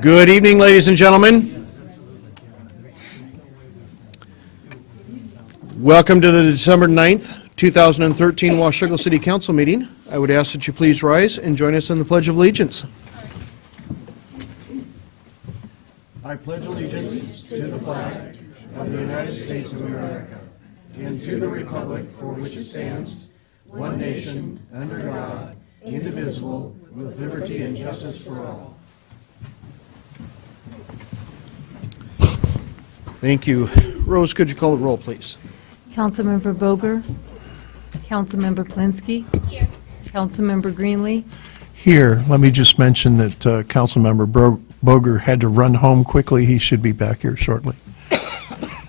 Good evening, ladies and gentlemen. Welcome to the December 9th, 2013 Washougal City Council meeting. I would ask that you please rise and join us in the Pledge of Allegiance. I pledge allegiance to the flag of the United States of America and to the republic for which it stands, one nation, under God, indivisible, with liberty and justice for all. Thank you. Rose, could you call the roll, please? Councilmember Boger. Councilmember Plinsky. Here. Councilmember Greenlee. Here, let me just mention that Councilmember Boger had to run home quickly. He should be back here shortly.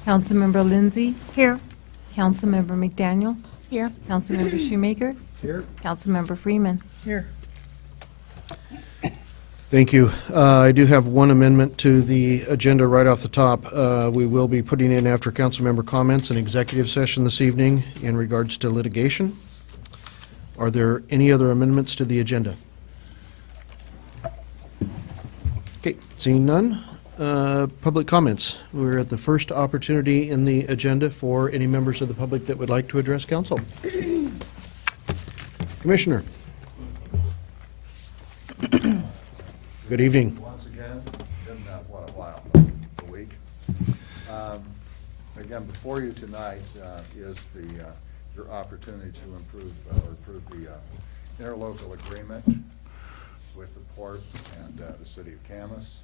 Councilmember Lindsay. Here. Councilmember McDaniel. Here. Councilmember Shoemaker. Here. Councilmember Freeman. Here. Thank you. I do have one amendment to the agenda right off the top. We will be putting in, after council member comments, an executive session this evening in regards to litigation. Are there any other amendments to the agenda? Okay, seeing none. Public comments. We're at the first opportunity in the agenda for any members of the public that would like to address council. Commissioner. Good evening. Once again, been what, a while, a week. Again, before you tonight is your opportunity to approve the interlocal agreement with the port and the city of Camas,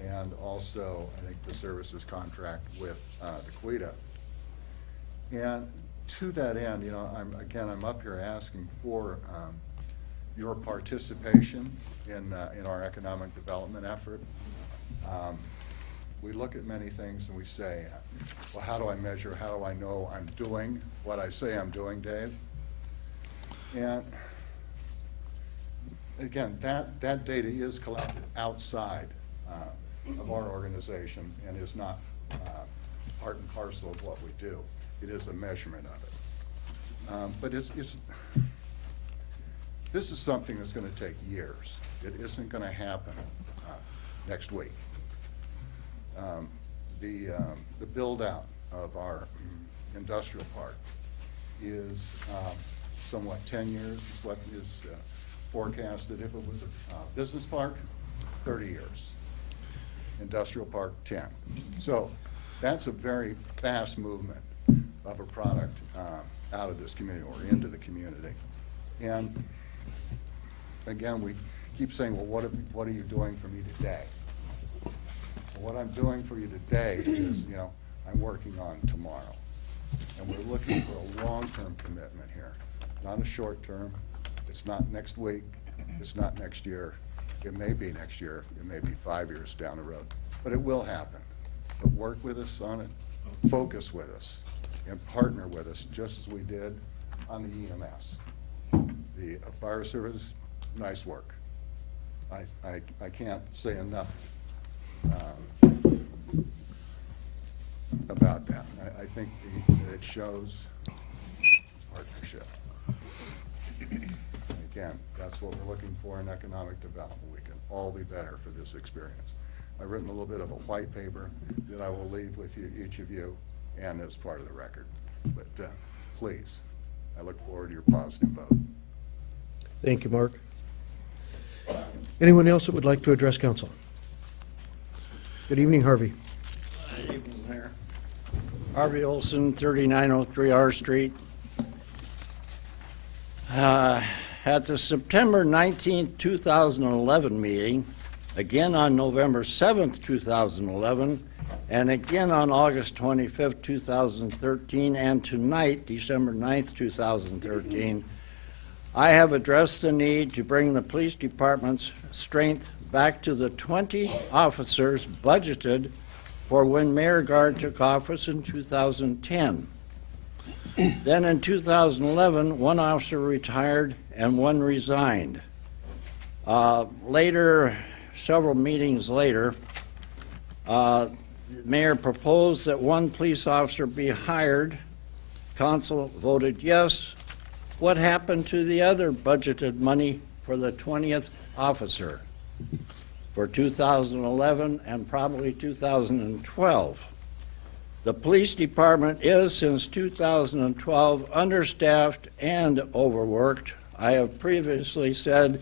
and also I think the services contract with the Quita. And to that end, you know, I'm up here asking for your participation in our economic development effort. We look at many things and we say, well, how do I measure? How do I know I'm doing what I say I'm doing, Dave? And again, that data is collected outside of our organization and is not part and parcel of what we do. It is a measurement of it. But this is something that's going to take years. It isn't going to happen next week. The build-out of our industrial park is somewhat 10 years, is what is forecasted. If it was a business park, 30 years. Industrial park, 10. So that's a very fast movement of a product out of this community or into the community. And again, we keep saying, well, what are you doing for me today? Well, what I'm doing for you today is, you know, I'm working on tomorrow. And we're looking for a long-term commitment here, not a short-term. It's not next week. It's not next year. It may be next year. It may be 5 years down the road. But it will happen. But work with us on it, focus with us, and partner with us, just as we did on the EMS. The fire service, nice work. I can't say enough about that. I think it shows partnership. Again, that's what we're looking for in economic development. We can all be better for this experience. I've written a little bit of a white paper that I will leave with you, each of you, and as part of the record. But please, I look forward to your positive vote. Thank you, Mark. Anyone else that would like to address council? Good evening, Harvey. Good evening, Mayor. Harvey Olson, 3903 R Street. At the September 19, 2011 meeting, again on November 7th, 2011, and again on August 25th, 2013, and tonight, December 9th, 2013, I have addressed the need to bring the police department's strength back to the 20 officers budgeted for when Mayor Gard took office in 2010. Then in 2011, one officer retired and one resigned. Later, several meetings later, the mayor proposed that one police officer be hired. Council voted yes. What happened to the other budgeted money for the 20th officer for 2011 and probably 2012. The police department is, since 2012, understaffed and overworked. I have previously said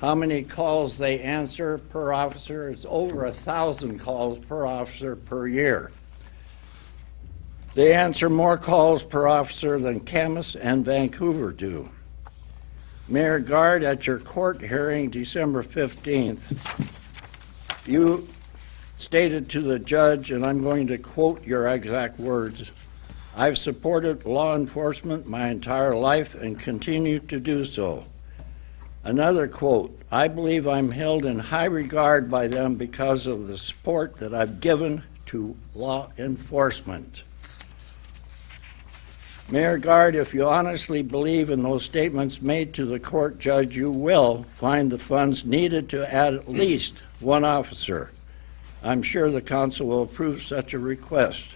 how many calls they answer per officer. It's over 1,000 calls per officer per year. They answer more calls per officer than Camas and Vancouver do. Mayor Guard, at your court hearing December 15th, you stated to the judge, and I'm going to quote your exact words, "I've supported law enforcement my entire life and continue to do so." Another quote, "I believe I'm held in high regard by them because of the support that I've given to law enforcement." Mayor Guard, if you honestly believe in those statements made to the court judge, you will find the funds needed to add at least one officer. I'm sure the council will approve such a request.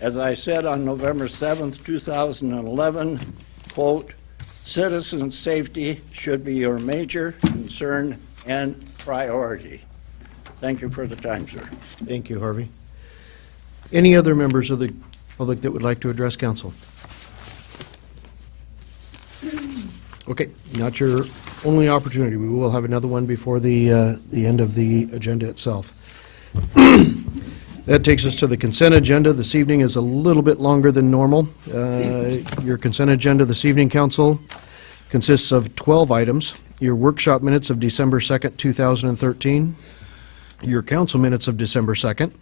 As I said on November 7th, 2011, quote, "Citizen safety should be your major concern and priority." Thank you for the time, sir. Thank you, Harvey. Any other members of the public that would like to address council? Okay, not your only opportunity. We will have another one before the end of the agenda itself. That takes us to the consent agenda. This evening is a little bit longer than normal. Your consent agenda this evening, council, consists of 12 items. Your workshop minutes of December 2nd, 2013. Your council minutes of December 2nd.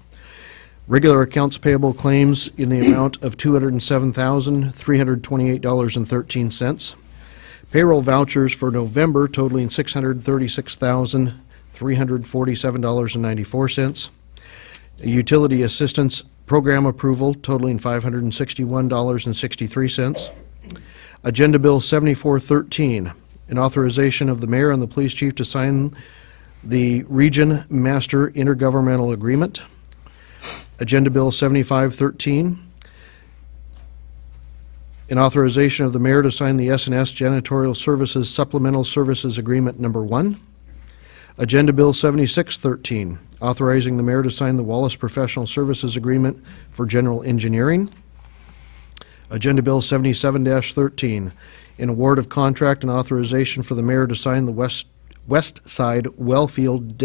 Regular accounts payable claims in the amount of $207,328.13. Payroll vouchers for November totaling $636,347.94. Utility assistance program approval totaling $561.63. Agenda Bill 7413, an authorization of the mayor and the police chief to sign the Region Master Intergovernmental Agreement. Agenda Bill 7513, an authorization of the mayor to sign the S&S Janitorial Services Supplemental Services Agreement Number 1. Agenda Bill 7613, authorizing the mayor to sign the Wallace Professional Services Agreement for General Engineering. Agenda Bill 77-13, an award of contract and authorization for the mayor to sign the West Side Wellfield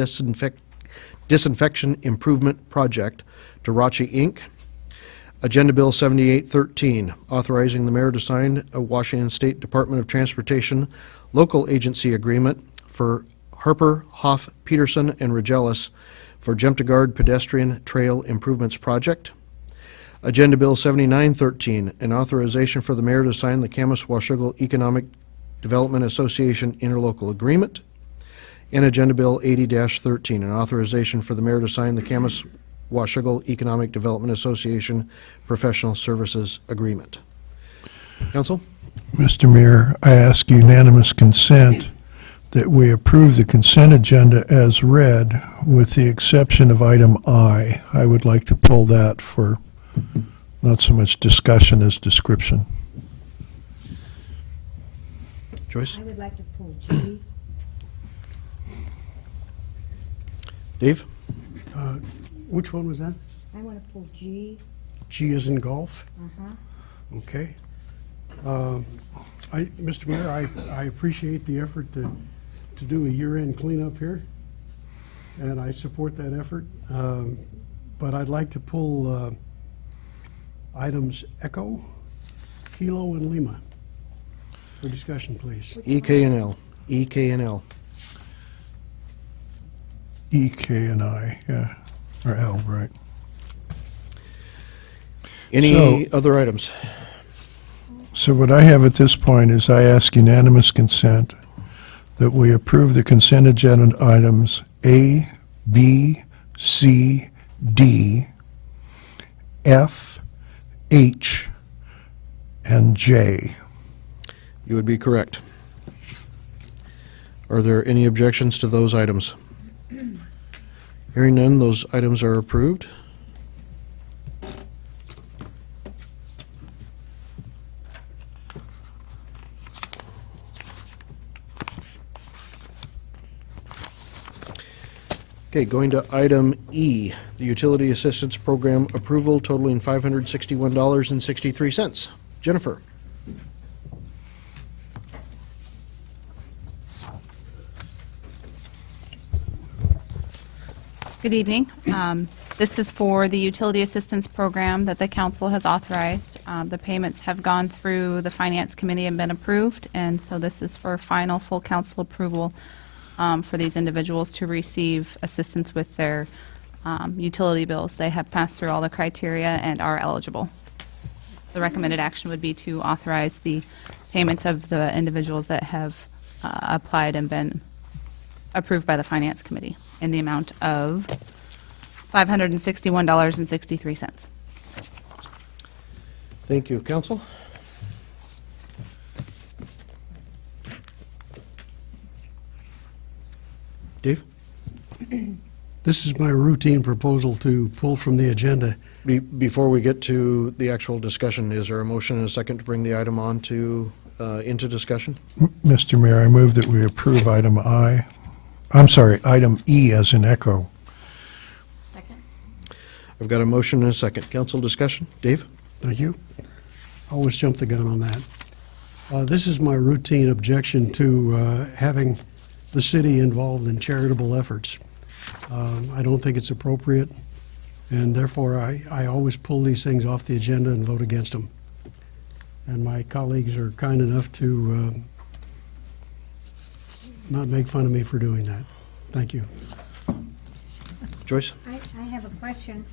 Disinfection Improvement Project to Rachi Inc. Agenda Bill 7813, authorizing the mayor to sign a Washington State Department of Transportation local agency agreement for Harper, Hoff, Peterson, and Regelis for Jemtegard Pedestrian Trail Improvements Project. Agenda Bill 7913, an authorization for the mayor to sign the Camas-Washougal Economic Development Association interlocal agreement. And Agenda Bill 80-13, an authorization for the mayor to sign the Camas-Washougal Economic Development Association Professional Services Agreement. Council? Mr. Mayor, I ask unanimous consent that we approve the consent agenda as read, with the exception of item I. I would like to pull that for not so much discussion as description. Joyce? I would like to pull G. Dave? Which one was that? I want to pull G. G is in golf? Uh-huh. Okay. Mr. Mayor, I appreciate the effort to do a year-end cleanup here, and I support that effort. But I'd like to pull items Echo, Kilo, and Lima for discussion, please. EK and L. EK and L. EK and I, yeah, or L, right. Any other items? So what I have at this point is I ask unanimous consent that we approve the consent agenda items A, B, C, D, F, H, and J. You would be correct. Are there any objections to those items? Hearing none, those items are approved. Okay, going to item E, the Utility Assistance Program approval totaling $561.63. Jennifer? Good evening. This is for the Utility Assistance Program that the council has authorized. The payments have gone through the Finance Committee and been approved, and so this is for final full council approval for these individuals to receive assistance with their utility bills. They have passed through all the criteria and are eligible. The recommended action would be to authorize the payment of the individuals that have applied and been approved by the Finance Committee in the amount of $561.63. Thank you. Council? Dave? This is my routine proposal to pull from the agenda. Before we get to the actual discussion, is there a motion and a second to bring the item on to, into discussion? Mr. Mayor, I move that we approve item item E as in echo. Second. I've got a motion and a second. Council discussion? Dave? Thank you. Always jump the gun on that. This is my routine objection to having the city involved in charitable efforts. I don't think it's appropriate, and therefore I always pull these things off the agenda and vote against them. And my colleagues are kind enough to not make fun of me for doing that. Thank you. Joyce? I have a question.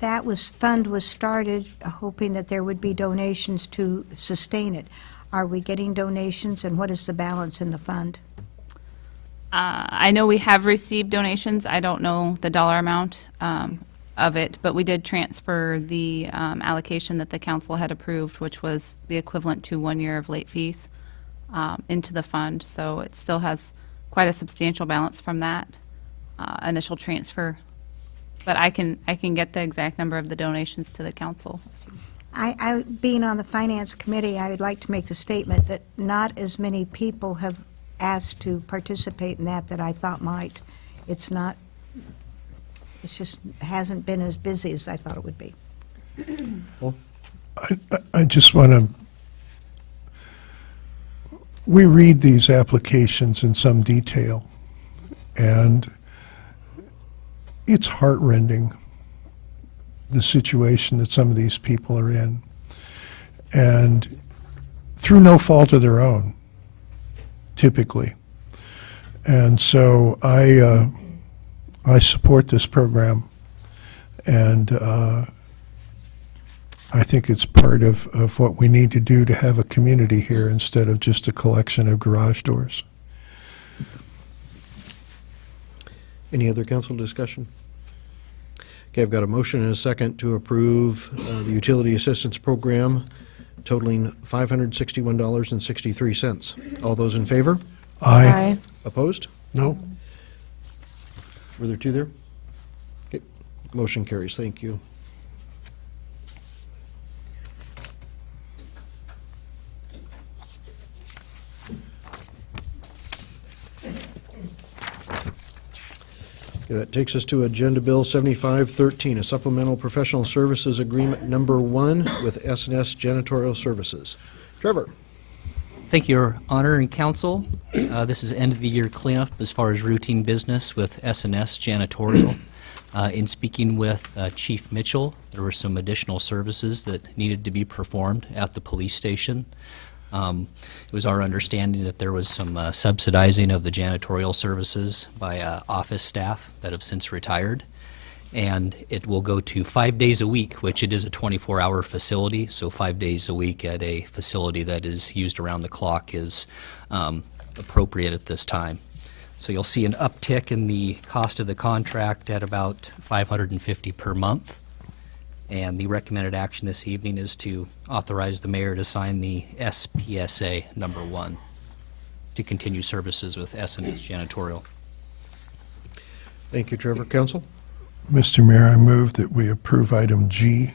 That fund was started hoping that there would be donations to sustain it. Are we getting donations, and what is the balance in the fund? I know we have received donations. I don't know the dollar amount of it, but we did transfer the allocation that the council had approved, which was the equivalent to 1 year of late fees, into the fund. So it still has quite a substantial balance from that initial transfer. But I can get the exact number of the donations to the council. Being on the Finance Committee, I would like to make the statement that not as many people have asked to participate in that I thought might. It's just hasn't been as busy as I thought it would be. Well, I just want to, we read these applications in some detail, and it's heartrending, the situation that some of these people are in, and through no fault of their own, typically. And so I support this program, and I think it's part of what we need to do to have a community here instead of just a collection of garage doors. any other council discussion? Okay, I've got a motion and a second to approve the Utility Assistance Program totaling $561.63. All those in favor? Aye. Opposed? No? Were there two there? Okay, motion carries. Thank you. Okay, that takes us to Agenda Bill 7513, a supplemental professional services agreement number 1 with S&S Janitorial Services. Trevor. Thank you, Your Honor and Council. This is end-of-the-year cleanup as far as routine business with S&S Janitorial. In speaking with Chief Mitchell, there were some additional services that needed to be performed at the police station. It was our understanding that there was some subsidizing of the janitorial services by office staff that have since retired. And it will go to 5 days a week, which it is a 24-hour facility, so 5 days a week at a facility that is used around the clock is appropriate at this time. So you'll see an uptick in the cost of the contract at about $550 per month. And the recommended action this evening is to authorize the mayor to sign the SPSA number 1 to continue services with S&S Janitorial. Thank you, Trevor. Council? Mr. Mayor, I move that we approve item G.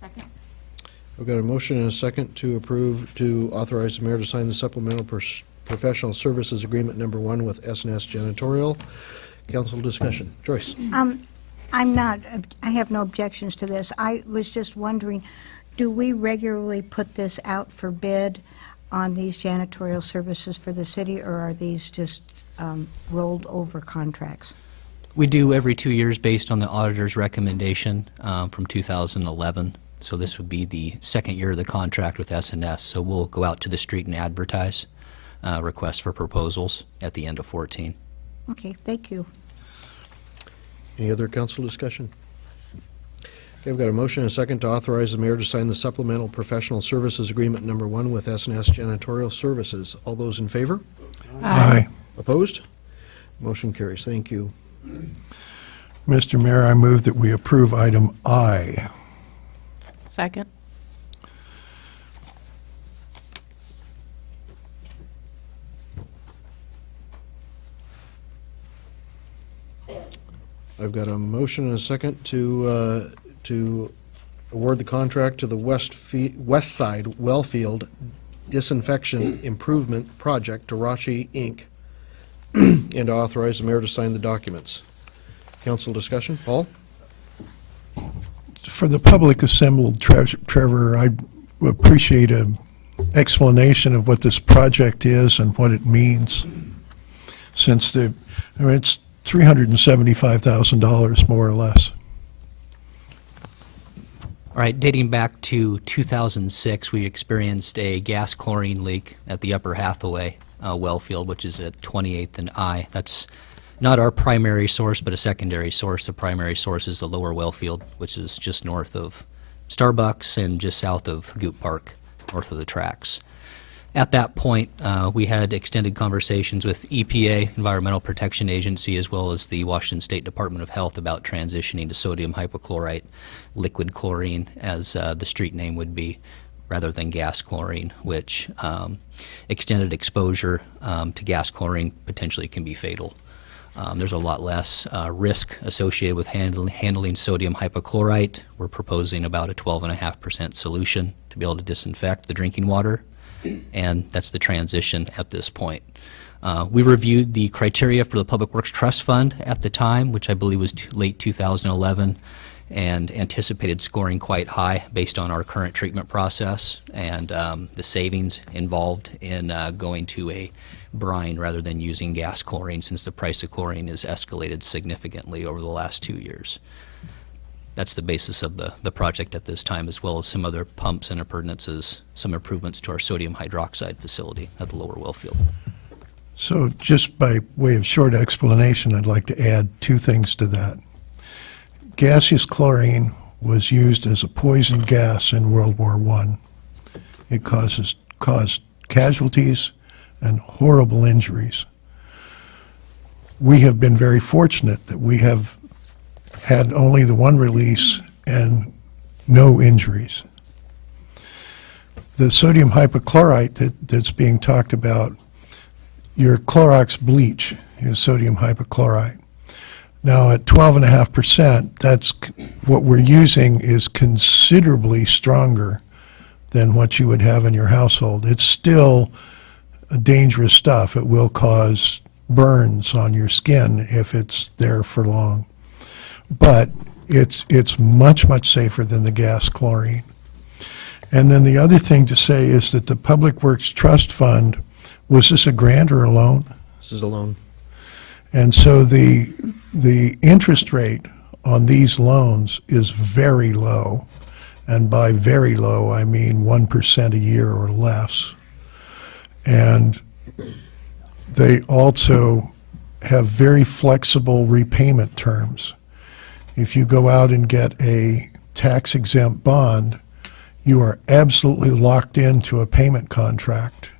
Second. We've got a motion and a second to approve to authorize the mayor to sign the supplemental Professional Services Agreement Number 1 with S&S Janitorial. Council discussion. Joyce? I have no objections to this. I was just wondering, do we regularly put this out for bid on these janitorial services for the city, or are these just rolled over contracts? We do every 2 years based on the auditor's recommendation from 2011. So this would be the second year of the contract with S&S. So we'll go out to the street and advertise requests for proposals at the end of 14. Okay, thank you. Any other council discussion? Okay, I've got a motion and a second to authorize the mayor to sign the supplemental professional services agreement number 1 with S&S Janitorial Services. All those in favor? Aye. Opposed? Motion carries. Thank you. Mr. Mayor, I move that we approve item I. Second. I've got a motion and a second to award the contract to the West Side Wellfield Disinfection Improvement Project to Rachi, Inc., and to authorize the mayor to sign the documents. Council discussion. Paul? For the public assembled, Trevor, I'd appreciate an explanation of what this project is and what it means, since it's $375,000 more or less. All right, dating back to 2006, we experienced a gas chlorine leak at the Upper Hathaway well field, which is at 28th and I. That's not our primary source, but a secondary source. The primary source is the lower well field, which is just north of Starbucks and just south of Goop Park, north of the tracks. At that point, we had extended conversations with EPA, Environmental Protection Agency, as well as the Washington State Department of Health about transitioning to sodium hypochlorite, liquid chlorine, as the street name would be, rather than gas chlorine, which extended exposure to gas chlorine potentially can be fatal. There's a lot less risk associated with handling sodium hypochlorite. We're proposing about a 12.5% solution to be able to disinfect the drinking water, and that's the transition at this point. We reviewed the criteria for the Public Works Trust Fund at the time, which I believe was late 2011, and anticipated scoring quite high based on our current treatment process and the savings involved in going to a brine rather than using gas chlorine, since the price of chlorine has escalated significantly over the last 2 years. That's the basis of the project at this time, as well as some other pumps and appurtenances, some improvements to our sodium hydroxide facility at the lower well field. So just by way of short explanation, I'd like to add 2 things to that. Gaseous chlorine was used as a poison gas in World War I. It caused casualties and horrible injuries. We have been very fortunate that we have had only the one release and no injuries. The sodium hypochlorite that's being talked about, your Clorox bleach is sodium hypochlorite. Now at 12.5%, that's what we're using is considerably stronger than what you would have in your household. It's still dangerous stuff. It will cause burns on your skin if it's there for long. But it's much, much safer than the gas chlorine. And then the other thing to say is that the Public Works Trust Fund, was this a grant or a loan? This is a loan. And so the interest rate on these loans is very low. And by very low, I mean 1% a year or less. And they also have very flexible repayment terms. If you go out and get a tax-exempt bond, you are absolutely locked into a payment contract,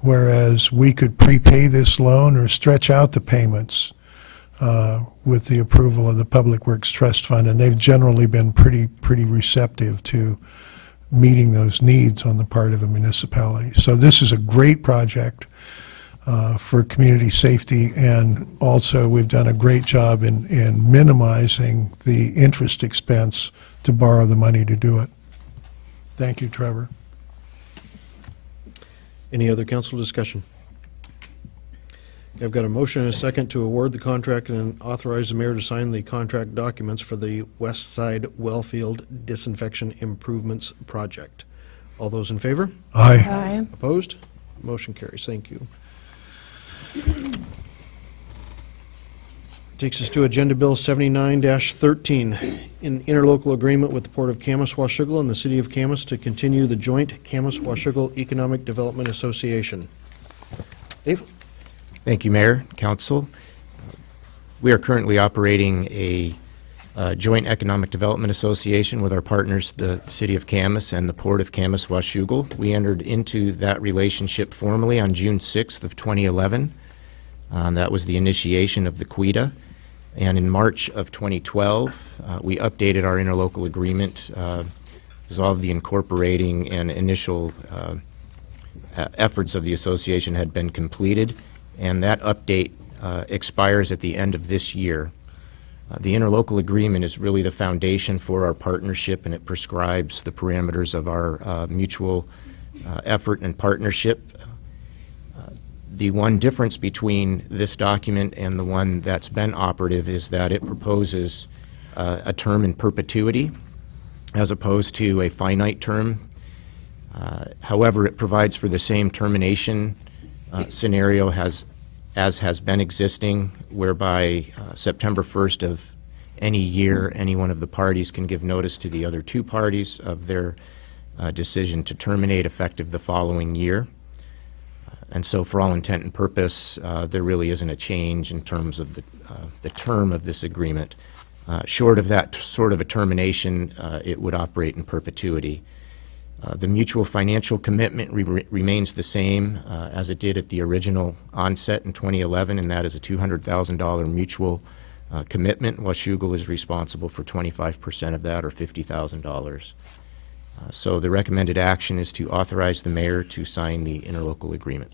whereas we could prepay this loan or stretch out the payments with the approval of the Public Works Trust Fund, and they've generally been pretty receptive to meeting those needs on the part of a municipality. So this is a great project for community safety, and also we've done a great job in minimizing the interest expense to borrow the money to do it. Thank you, Trevor. Any other council discussion? I've got a motion and a second to award the contract and authorize the mayor to sign the contract documents for the West Side Wellfield Disinfection Improvements Project. All those in favor? Aye. Aye. Opposed? Motion carries. Thank you. Takes us to Agenda Bill 79-13, in interlocal agreement with the Port of Camas-Washougal and the City of Camas to continue the joint Camas-Washougal Economic Development Association. Dave? Thank you, Mayor, Council. We are currently operating a joint economic development association with our partners, the City of Camas and the Port of Camas-Washougal. We entered into that relationship formally on June 6th of 2011. That was the initiation of the QUIDA. And in March of 2012, we updated our interlocal agreement, as all of the incorporating and initial efforts of the association had been completed, and that update expires at the end of this year. The interlocal agreement is really the foundation for our partnership, and it prescribes the parameters of our mutual effort and partnership. The one difference between this document and the one that's been operative is that it proposes a term in perpetuity as opposed to a finite term. However, it provides for the same termination scenario as has been existing, whereby September 1st of any year, any one of the parties can give notice to the other two parties of their decision to terminate effective the following year. And so for all intent and purpose, there really isn't a change in terms of the term of this agreement. Short of that sort of a termination, it would operate in perpetuity. The mutual financial commitment remains the same as it did at the original onset in 2011, and that is a $200,000 mutual commitment. Washougal is responsible for 25% of that, or $50,000. So the recommended action is to authorize the mayor to sign the interlocal agreement.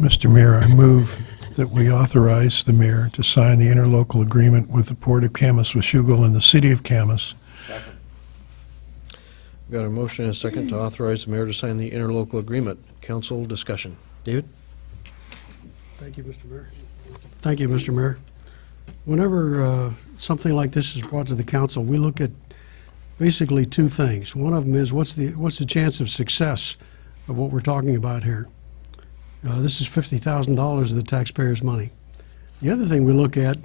Mr. Mayor, I move that we authorize the mayor to sign the interlocal agreement with the Port of Camas-Washougal and the City of Camas. Got a motion and a second to authorize the mayor to sign the interlocal agreement. Council discussion. David? Thank you, Mr. Mayor. Thank you, Mr. Mayor. Whenever something like this is brought to the council, we look at basically two things. One of them is what's the chance of success of what we're talking about here. This is $50,000 of the taxpayers' money. The other thing we look at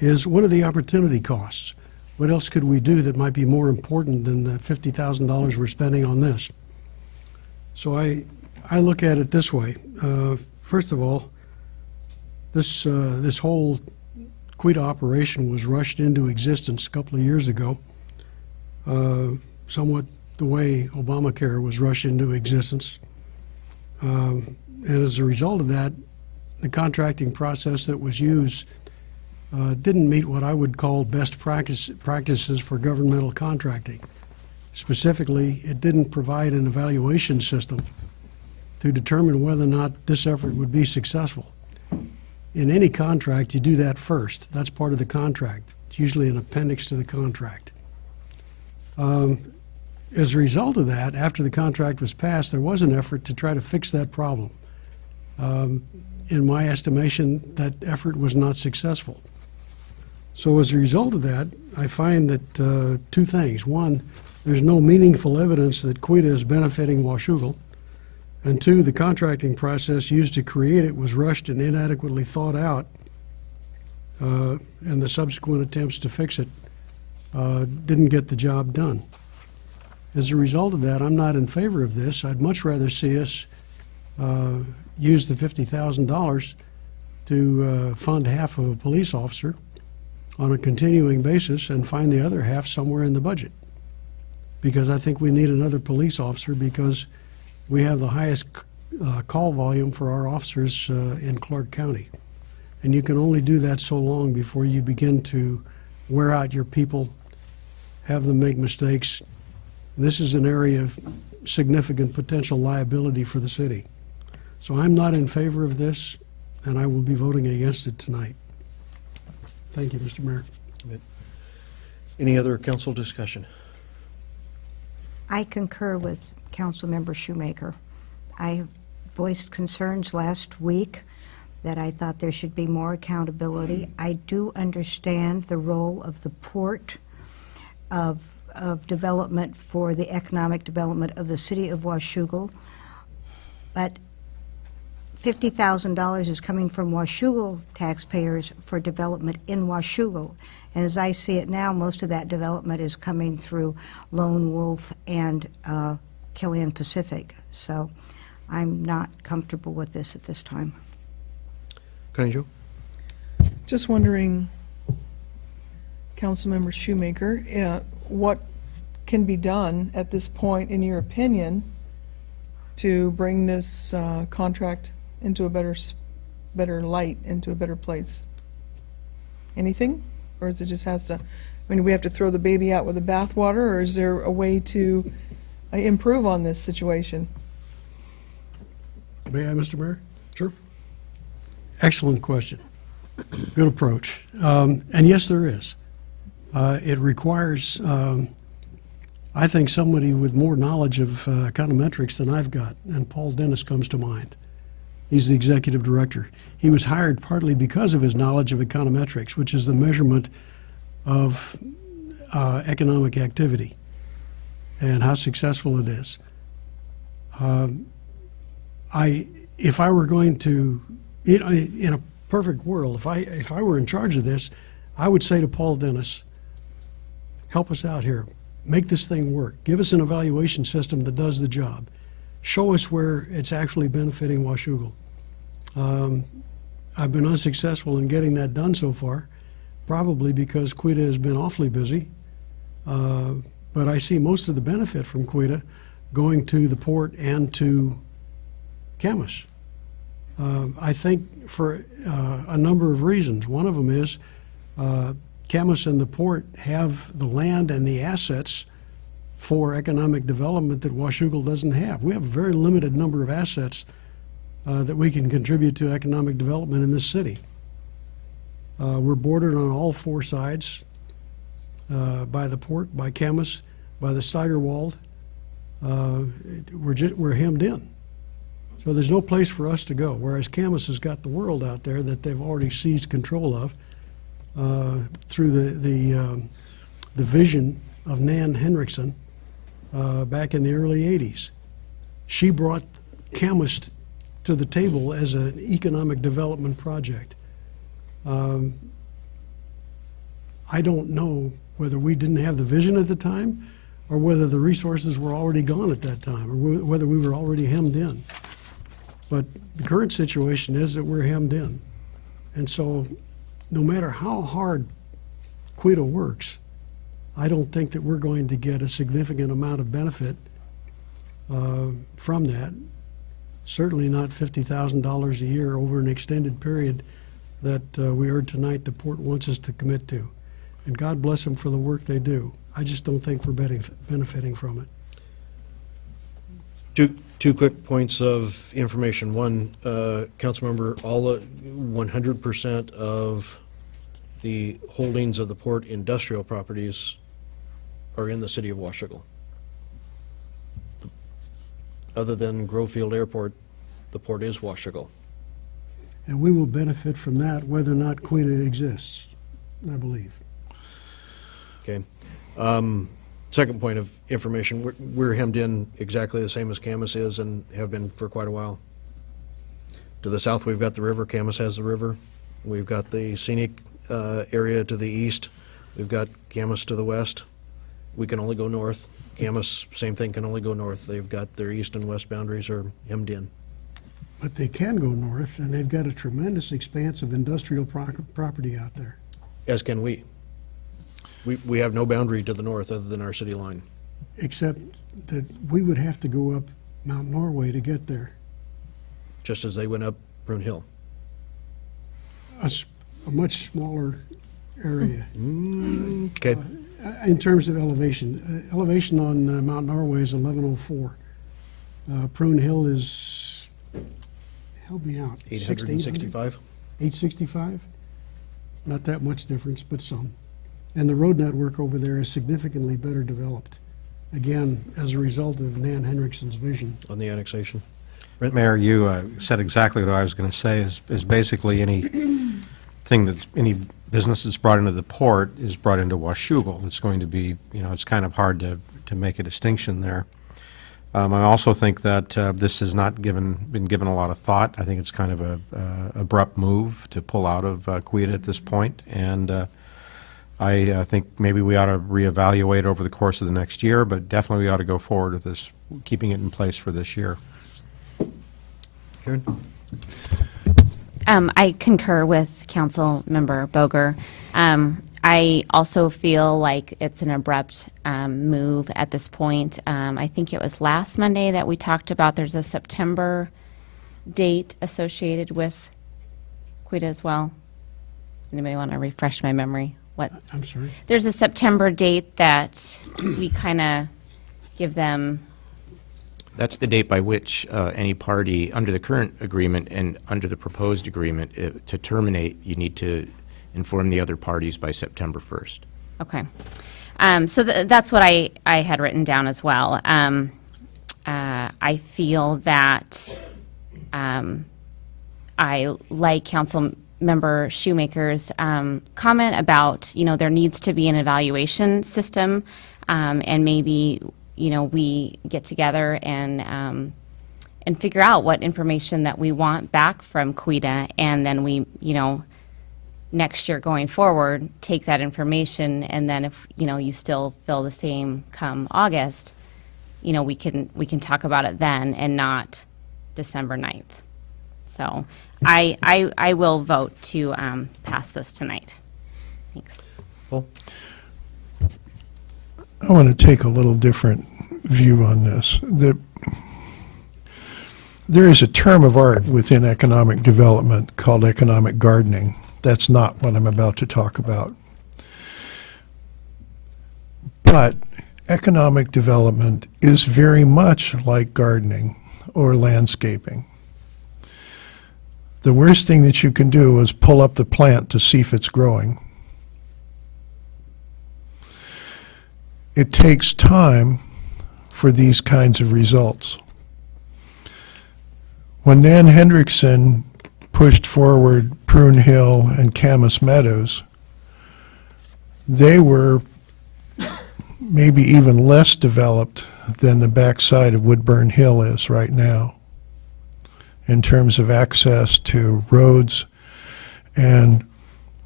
is what are the opportunity costs? What else could we do that might be more important than the $50,000 we're spending on this? So I look at it this way. First of all, this whole QUIDA operation was rushed into existence a couple of years ago, somewhat the way Obamacare was rushed into existence. And as a result of that, the contracting process that was used didn't meet what I would call best practices for governmental contracting. Specifically, it didn't provide an evaluation system to determine whether or not this effort would be successful. In any contract, you do that first. That's part of the contract. It's usually an appendix to the contract. As a result of that, after the contract was passed, there was an effort to try to fix that problem. In my estimation, that effort was not successful. So as a result of that, I find that two things. One, there's no meaningful evidence that QUIDA is benefiting Washougal. And two, the contracting process used to create it was rushed and inadequately thought out, and the subsequent attempts to fix it didn't get the job done. As a result of that, I'm not in favor of this. I'd much rather see us use the $50,000 to fund half of a police officer on a continuing basis and find the other half somewhere in the budget. Because I think we need another police officer because we have the highest call volume for our officers in Clark County. And you can only do that so long before you begin to wear out your people, have them make mistakes. This is an area of significant potential liability for the city. So I'm not in favor of this, and I will be voting against it tonight. Thank you, Mr. Mayor. Any other council discussion? I concur with Councilmember Shoemaker. I voiced concerns last week that I thought there should be more accountability. I do understand the role of the port of development for the economic development of the city of Washougal, but $50,000 is coming from Washougal taxpayers for development in Washougal. And as I see it now, most of that development is coming through Lone Wolf and Killian Pacific. So I'm not comfortable with this at this time. Connie Jo? Just wondering, Councilmember Shoemaker, what can be done at this point, in your opinion, to bring this contract into a better light, into a better place? Anything? Or is it just has to, I mean, do we have to throw the baby out with the bathwater, or is there a way to improve on this situation? May I, Mr. Mayor? Sure. Excellent question. Good approach. And yes, there is. It requires, I think, somebody with more knowledge of econometrics than I've got, and Paul Dennis comes to mind. He's the executive director. He was hired partly because of his knowledge of econometrics, which is the measurement of economic activity and how successful it is. If I were going to, in a perfect world, if I were in charge of this, I would say to Paul Dennis, help us out here. Make this thing work. Give us an evaluation system that does the job. Show us where it's actually benefiting Washougal. I've been unsuccessful in getting that done so far, probably because Quita has been awfully busy. But I see most of the benefit from Quita going to the port and to Camas. I think for a number of reasons. One of them is Camas and the port have the land and the assets for economic development that Washougal doesn't have. We have a very limited number of assets that we can contribute to economic development in this city. We're bordered on all four sides by the port, by Camas, by the Steigerwald. We're hemmed in. So there's no place for us to go, whereas Camas has got the world out there that they've already seized control of through the vision of Nan Henriksen back in the early 80s. She brought Camas to the table as an economic development project. I don't know whether we didn't have the vision at the time or whether the resources were already gone at that time or whether we were already hemmed in. But the current situation is that we're hemmed in. And so no matter how hard Quita works, I don't think that we're going to get a significant amount of benefit from that. Certainly not $50,000 a year over an extended period that we heard tonight the port wants us to commit to. And God bless them for the work they do. I just don't think we're benefiting from it. Two quick points of information. One, Councilmember, all 100% of the holdings of the port industrial properties are in the city of Washougal. Other than Grovefield Airport, the port is Washougal. And we will benefit from that whether or not Quita exists, I believe. Okay. Second point of information, we're hemmed in exactly the same as Camas is and have been for quite a while. To the south, we've got the river. Camas has the river. We've got the scenic area to the east. We've got Camas to the west. We can only go north. Camas, same thing, can only go north. They've got their east and west boundaries are hemmed in. But they can go north, and they've got a tremendous expanse of industrial property out there. As can we. We have no boundary to the north other than our city line. Except that we would have to go up Mount Norway to get there. Just as they went up Prune Hill. A much smaller area. Okay. In terms of elevation. Elevation on Mount Norway is 1104. Prune Hill is, help me out. 865? 865? Not that much difference, but some. And the road network over there is significantly better developed, again, as a result of Nan Henriksen's vision. On the annexation. Mayor, you said exactly what I was going to say, is basically anything that's, any business that's brought into the port is brought into Washougal. It's going to be, it's kind of hard to make a distinction there. I also think that this has not been given a lot of thought. I think it's kind of a abrupt move to pull out of Quita at this point, and I think maybe we ought to reevaluate over the course of the next year, but definitely we ought to go forward with this, keeping it in place for this year. Karen? I concur with Council Member Boger. I also feel like it's an abrupt move at this point. I think it was last Monday that we talked about there's a September date associated with Quita as well. Does anybody want to refresh my memory? What? I'm sorry? There's a September date that we kind of give them. That's the date by which any party, under the current agreement and under the proposed agreement, to terminate, you need to inform the other parties by September 1st. Okay. So that's what I had written down as well. I feel that I like Council Member Shoemaker's comment about, there needs to be an evaluation system, and maybe we get together and figure out what information that we want back from Quita, and then we, next year going forward, take that information, and then if, you still feel the same come August, we can talk about it then and not December 9th. So I will vote to pass this tonight. Thanks. Paul? I want to take a little different view on this. There is a term of art within economic development called economic gardening. That's not what I'm about to talk about. But economic development is very much like gardening or landscaping. The worst thing that you can do is pull up the plant to see if it's growing. It takes time for these kinds of results. When Nan Hendrickson pushed forward Prune Hill and Camas Meadows, they were maybe even less developed than the backside of Woodburn Hill is right now in terms of access to roads. And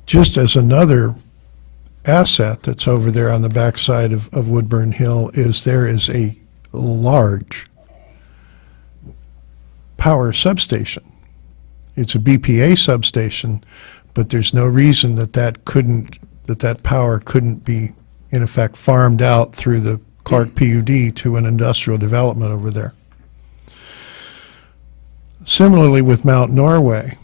just as another asset that's over there on the backside of Woodburn Hill is there is a large power substation. It's a BPA substation, but there's no reason that power couldn't be, in effect, farmed out through the Clark PUD to an industrial development over there. Similarly with Mount Norway,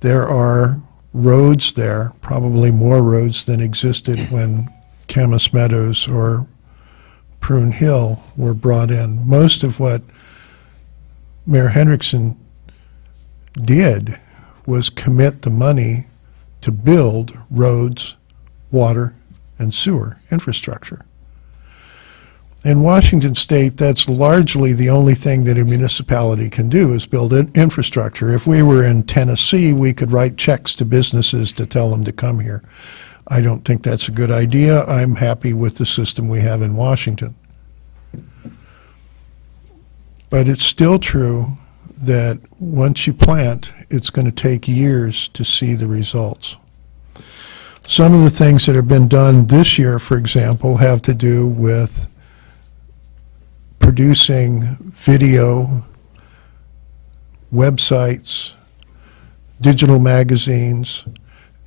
there are roads there, probably more roads than existed when Camas Meadows or Prune Hill were brought in. Most of what Mayor Hendrickson did was commit the money to build roads, water, and sewer infrastructure. In Washington State, that's largely the only thing that a municipality can do is build infrastructure. If we were in Tennessee, we could write checks to businesses to tell them to come here. I don't think that's a good idea. I'm happy with the system we have in Washington. But it's still true that once you plant, it's going to take years to see the results. Some of the things that have been done this year, for example, have to do with producing video, websites, digital magazines,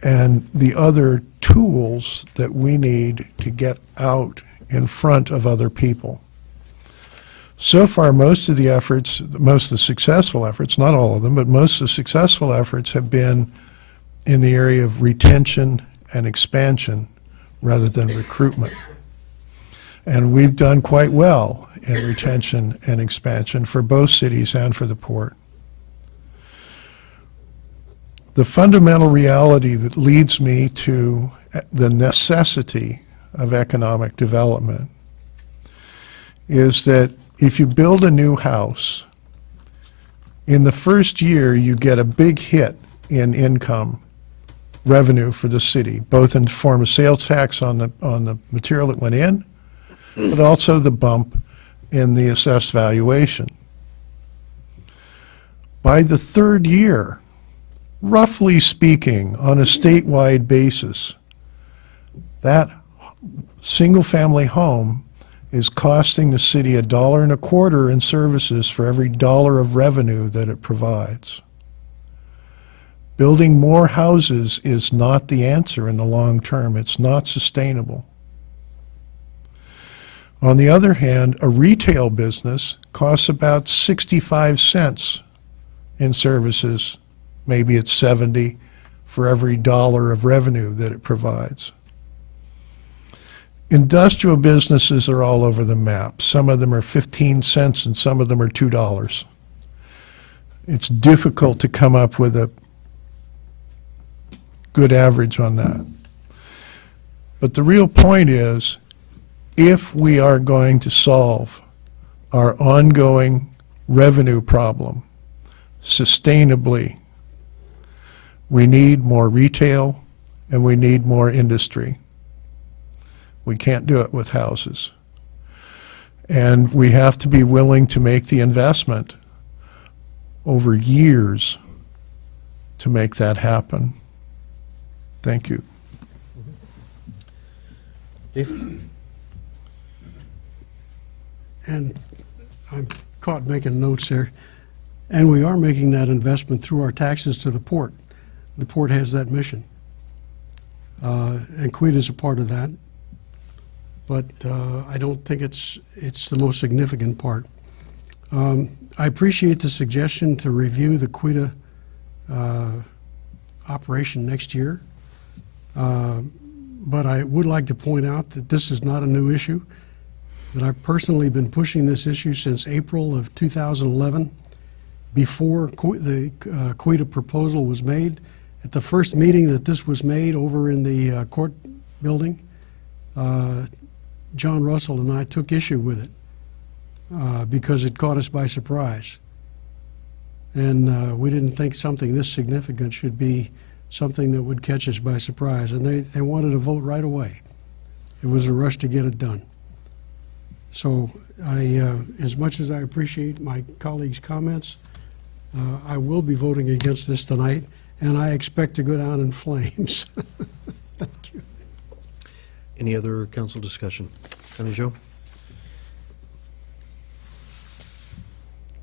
and the other tools that we need to get out in front of other people. So far, most of the successful efforts, not all of them, but most of the successful efforts have been in the area of retention and expansion rather than recruitment. And we've done quite well in retention and expansion for both cities and for the port. The fundamental reality that leads me to the necessity of economic development is that if you build a new house, In the first year, you get a big hit in income revenue for the city, both in the form of sales tax on the material that went in, but also the bump in the assessed valuation. By the third year, roughly speaking, on a statewide basis, that single-family home is costing the city $1.25 in services for every dollar of revenue that it provides. Building more houses is not the answer in the long term. It's not sustainable. On the other hand, a retail business costs about 65 cents in services. Maybe it's 70 for every dollar of revenue that it provides. Industrial businesses are all over the map. Some of them are 15 cents and some of them are $2. It's difficult to come up with a good average on that. But the real point is, if we are going to solve our ongoing revenue problem sustainably, we need more retail and we need more industry. We can't do it with houses. And we have to be willing to make the investment over years to make that happen. Thank you. Dave? And I'm caught making notes there. And we are making that investment through our taxes to the port. The port has that mission. And Queen is a part of that. But I don't think it's the most significant part. I appreciate the suggestion to review the Quita operation next year. But I would like to point out that this is not a new issue, that I've personally been pushing this issue since April of 2011, before the Quita proposal was made. At the first meeting that this was made over in the court building, John Russell and I took issue with it because it caught us by surprise. And we didn't think something this significant should be something that would catch us by surprise. And they wanted a vote right away. It was a rush to get it done. So as much as I appreciate my colleagues' comments, I will be voting against this tonight, and I expect to go down in flames. Thank you. Any other council discussion? Connie Jo?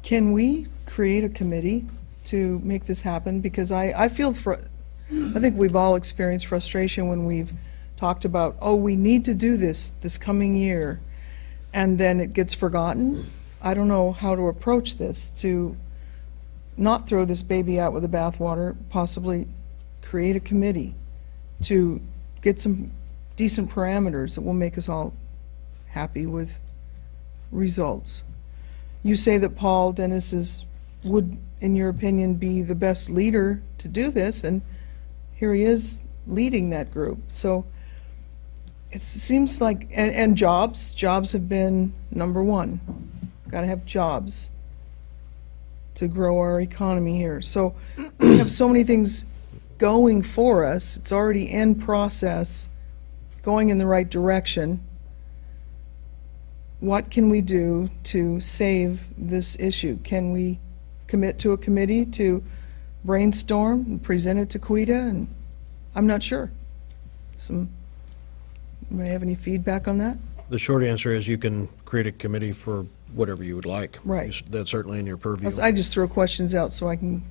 Can we create a committee to make this happen? Because I feel, I think we've all experienced frustration when we've talked about, oh, we need to do this coming year, and then it gets forgotten. I don't know how to approach this to not throw this baby out with the bathwater, possibly create a committee to get some decent parameters that will make us all happy with results. You say that Paul Dennis would, in your opinion, be the best leader to do this, and here he is leading that group. So it seems like, and jobs have been number one. Got to have jobs to grow our economy here. So we have so many things going for us. It's already in process, going in the right direction. What can we do to save this issue? Can we commit to a committee to brainstorm and present it to Quita? And I'm not sure. Anybody have any feedback on that? The short answer is you can create a committee for whatever you would like. Right. That's certainly in your purview. I just throw questions out so I can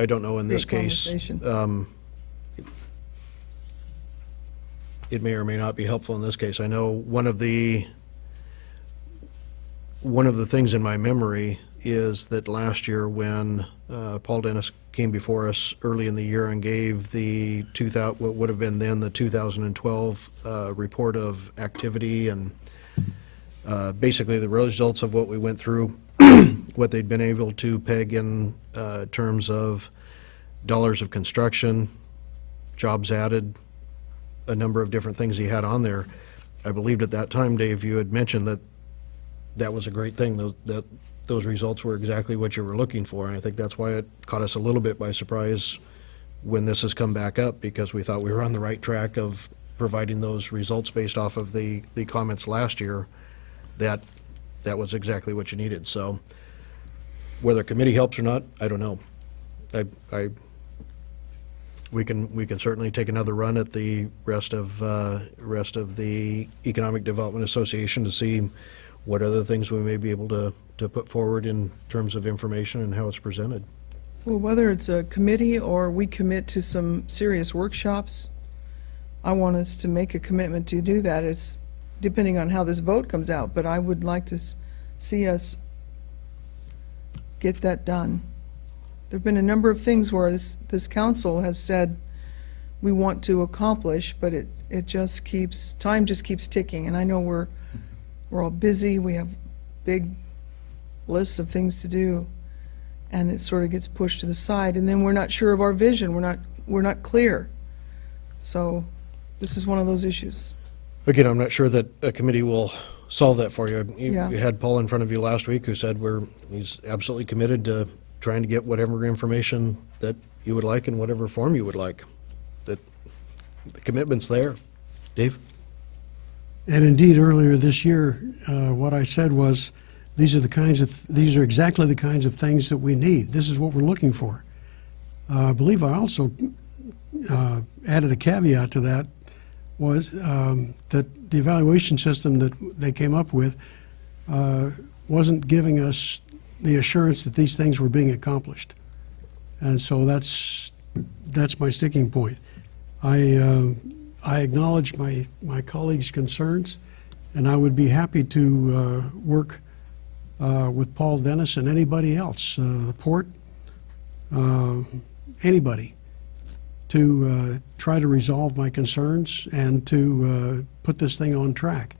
I don't know in this create case. conversation. It may or may not be helpful in this case. I know one of the things in my memory is that last year when Paul Dennis came before us early in the year and gave the what would have been then the 2012 report of activity and basically the results of what we went through, what they'd been able to peg in terms of dollars of construction, jobs added, a number of different things he had on there. I believed at that time, Dave, you had mentioned that that was a great thing, that those results were exactly what you were looking for, and I think that's why it caught us a little bit by surprise when this has come back up, because we thought we were on the right track of providing those results based off of the comments last year, that was exactly what you needed. So whether committee helps or not, I don't know. We can certainly take another run at the rest of the Economic Development Association to see what other things we may be able to put forward in terms of information and how it's presented. Well, whether it's a committee or we commit to some serious workshops, I want us to make a commitment to do that. It's depending on how this vote comes out, but I would like to see us get that done. There've been a number of things where this council has said we want to accomplish, but it just keeps, time just keeps ticking, and I know we're all busy, we have big lists of things to do, and it sort of gets pushed to the side, and then we're not sure of our vision, we're not clear. So this is one of those issues. Again, I'm not sure that a committee will solve that for you. Yeah. You had Paul in front of you last week who said he's absolutely committed to trying to get whatever information that you would like in whatever form you would like. That the commitment's there. Dave? And indeed, earlier this year, what I said was, these are exactly the kinds of things that we need. This is what we're looking for. I believe I also added a caveat to that, was that the evaluation system that they came up with wasn't giving us the assurance that these things were being accomplished. And so that's my sticking point. I acknowledge my colleagues' concerns, and I would be happy to work with Paul Dennis and anybody else, the port, anybody, to try to resolve my concerns and to put this thing on track.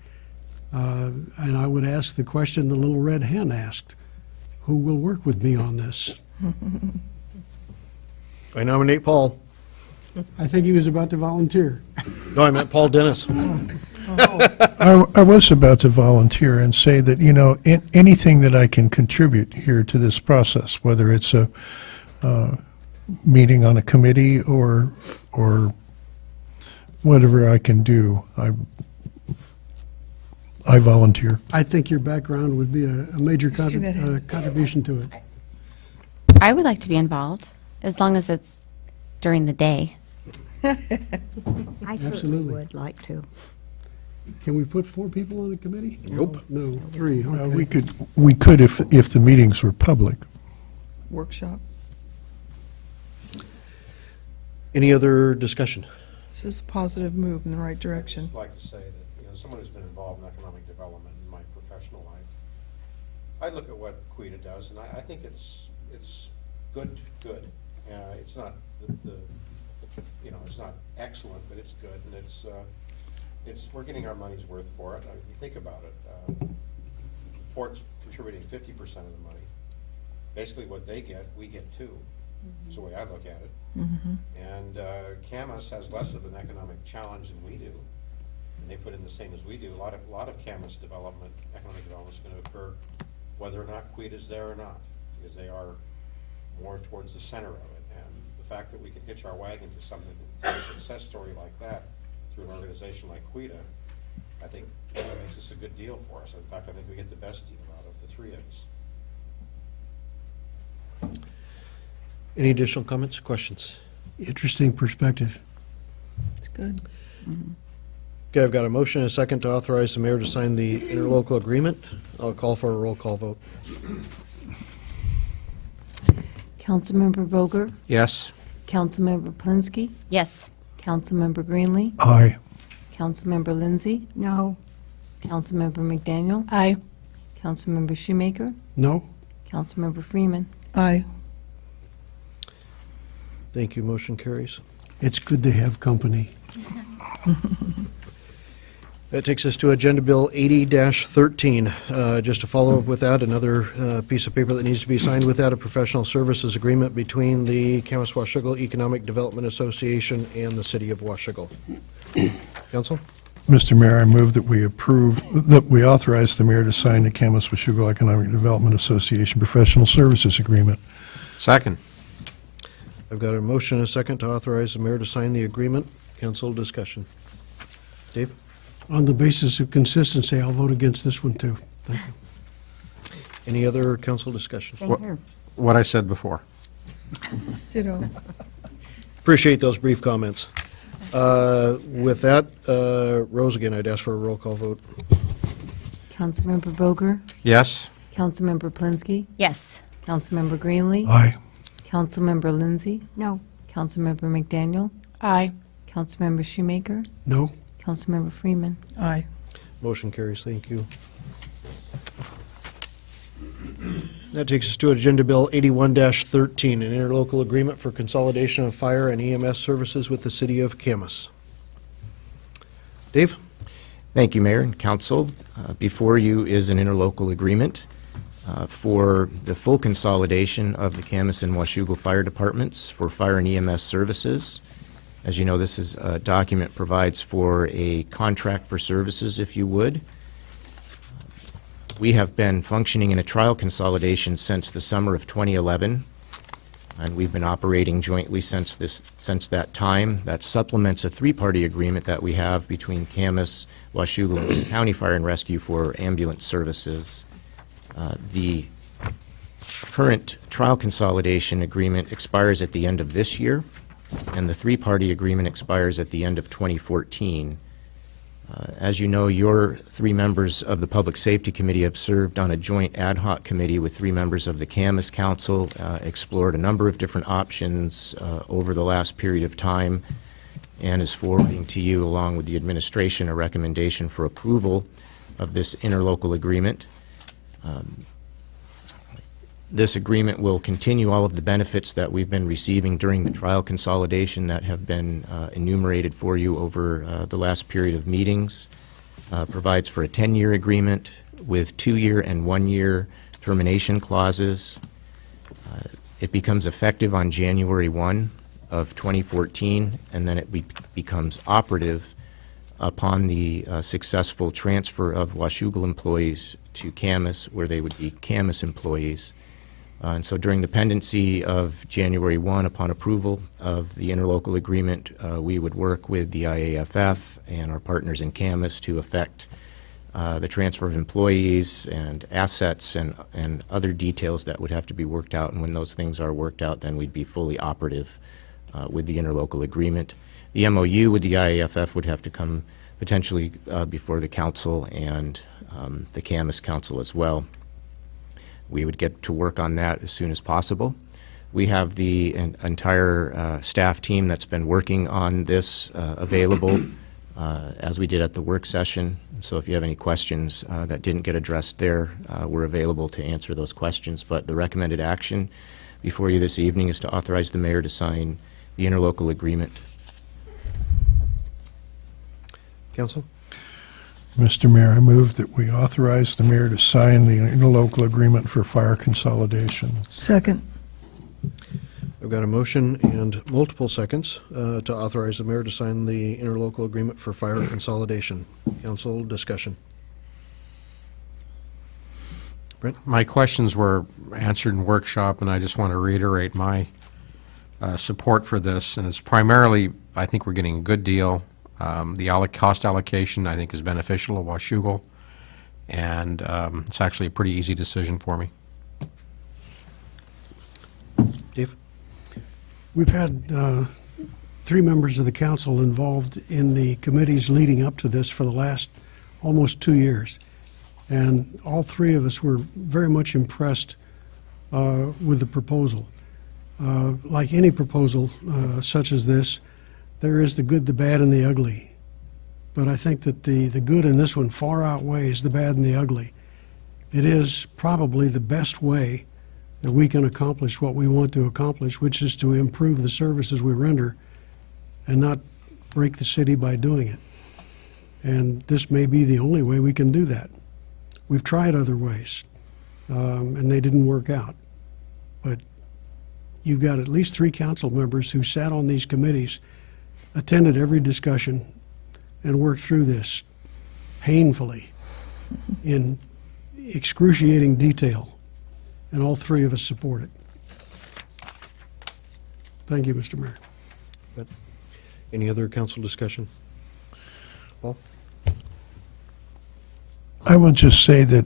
And I would ask the question the little red hen asked: who will work with me on this? I nominate Paul. I think he was about to volunteer. No, I meant Paul Dennis. I was about to volunteer and say that, anything that I can contribute here to this process, whether it's a meeting on a committee or whatever I can do, I volunteer. I think your background would be a major See that hand? contribution to it. I would like to be involved, as long as it's during the day. I certainly Absolutely. would like to. Can we put 4 people on the committee? Nope. No, 3, okay. We could if the meetings were public. Workshop. Any other discussion? This is a positive move in the right direction. I'd like to say that, someone who's been involved in economic development in my professional life, I look at what QUITA does, and I think it's good. It's not it's not excellent, but it's good, and we're getting our money's worth for it. You think about it. Port's contributing 50% of the money. Basically, what they get, we get too. Is the way I look at it. And Camas has less of an economic challenge than we do. And they put in the same as we do. A lot of Camas development, economic development is going to occur whether or not QUITA is there or not, because they are more towards the center of it. And the fact that we can hitch our wagon to something, to a success story like that through an organization like QUITA, I think that makes this a good deal for us. In fact, I think we get the best deal out of the 3 of us. Any additional comments, questions? Interesting perspective. It's good. Okay, I've got a motion and a second to authorize the mayor to sign the interlocal agreement. I'll call for a roll call vote. Councilmember Vogler? Yes. Councilmember Plinsky? Yes. Councilmember Greenlee? Aye. Councilmember Lindsay? No. Councilmember McDaniel? Aye. Councilmember Shoemaker? No? Councilmember Freeman? Aye. Thank you, motion carries. It's good to have company. That takes us to Agenda Bill 80-13. Just to follow up with that, another piece of paper that needs to be signed with that, a professional services agreement between the Camas-Washougal Economic Development Association and the City of Washougal. Council? Mr. Mayor, I move that we authorize the mayor to sign the Camas-Washougal Economic Development Association Professional Services Agreement. Second. I've got a motion and a second to authorize the mayor to sign the agreement. Council discussion. Dave? On the basis of consistency, I'll vote against this one, too. Thank you. Any other council discussion? Same here. What I said before. Ditto. Appreciate those brief comments. With that, Rose, again, I'd ask for a roll call vote. Councilmember Boger, Yes? Councilmember Plinsky, Yes. Councilmember Greenlee, Aye. Councilmember Lindsay, No. Councilmember McDaniel, Aye. Councilmember Shoemaker, No? Councilmember Freeman. Aye. Motion carries. Thank you. That takes us to Agenda Bill 81-13, an interlocal agreement for consolidation of fire and EMS services with the city of Camas. Dave? Thank you, Mayor and Council. Before you is an interlocal agreement for the full consolidation of the Camas and Washougal Fire Departments for fire and EMS services. As you know, this is a document provides for a contract for services, if you would. We have been functioning in a trial consolidation since the summer of 2011, and we've been operating jointly since that time. That supplements a three-party agreement that we have between Camas, Washougal, and County Fire and Rescue for ambulance services. The current trial consolidation agreement expires at the end of this year, and the three-party agreement expires at the end of 2014. As you know, your three members of the Public Safety Committee have served on a joint ad hoc committee with three members of the Camas Council, explored a number of different options over the last period of time, and is forwarding to you, along with the administration, a recommendation for approval of this interlocal agreement. This agreement will continue all of the benefits that we've been receiving during the trial consolidation that have been enumerated for you over the last period of meetings. Provides for a 10-year agreement with 2-year and 1-year termination clauses. It becomes effective on January 1 of 2014, and then it becomes operative upon the successful transfer of Washougal employees to Camas, where they would be Camas employees. And so during the pendency of January 1, upon approval of the interlocal agreement, we would work with the IAFF and our partners in Camas to effect the transfer of employees and assets and other details that would have to be worked out. And when those things are worked out, then we'd be fully operative with the interlocal agreement. The MOU with the IAFF would have to come potentially before the council and the Camas Council as well. We would get to work on that as soon as possible. We have the entire staff team that's been working on this available as we did at the work session. So if you have any questions that didn't get addressed there, we're available to answer those questions. But the recommended action before you this evening is to authorize the mayor to sign the interlocal agreement. Council? Mr. Mayor, I move that we authorize the mayor to sign the interlocal agreement for fire consolidation. Second. I've got a motion and multiple seconds to authorize the mayor to sign the interlocal agreement for fire consolidation. Council discussion. Brent? My questions were answered in workshop, and I just want to reiterate my support for this. And it's primarily, I think we're getting a good deal. The cost allocation, I think, is beneficial to Washougal, and it's actually a pretty easy decision for me. Dave? We've had three members of the council involved in the committees leading up to this for the last almost 2 years. And all three of us were very much impressed with the proposal. Like any proposal such as this, there is the good, the bad, and the ugly. But I think that the good in this one far outweighs the bad and the ugly. It is probably the best way that we can accomplish what we want to accomplish, which is to improve the services we render and not break the city by doing it. And this may be the only way we can do that. We've tried other ways, and they didn't work out. But you've got at least 3 council members who sat on these committees, attended every discussion, and worked through this painfully in excruciating detail, and all three of us support it. Thank you, Mr. Mayor. Any other council discussion? Paul? I will just say that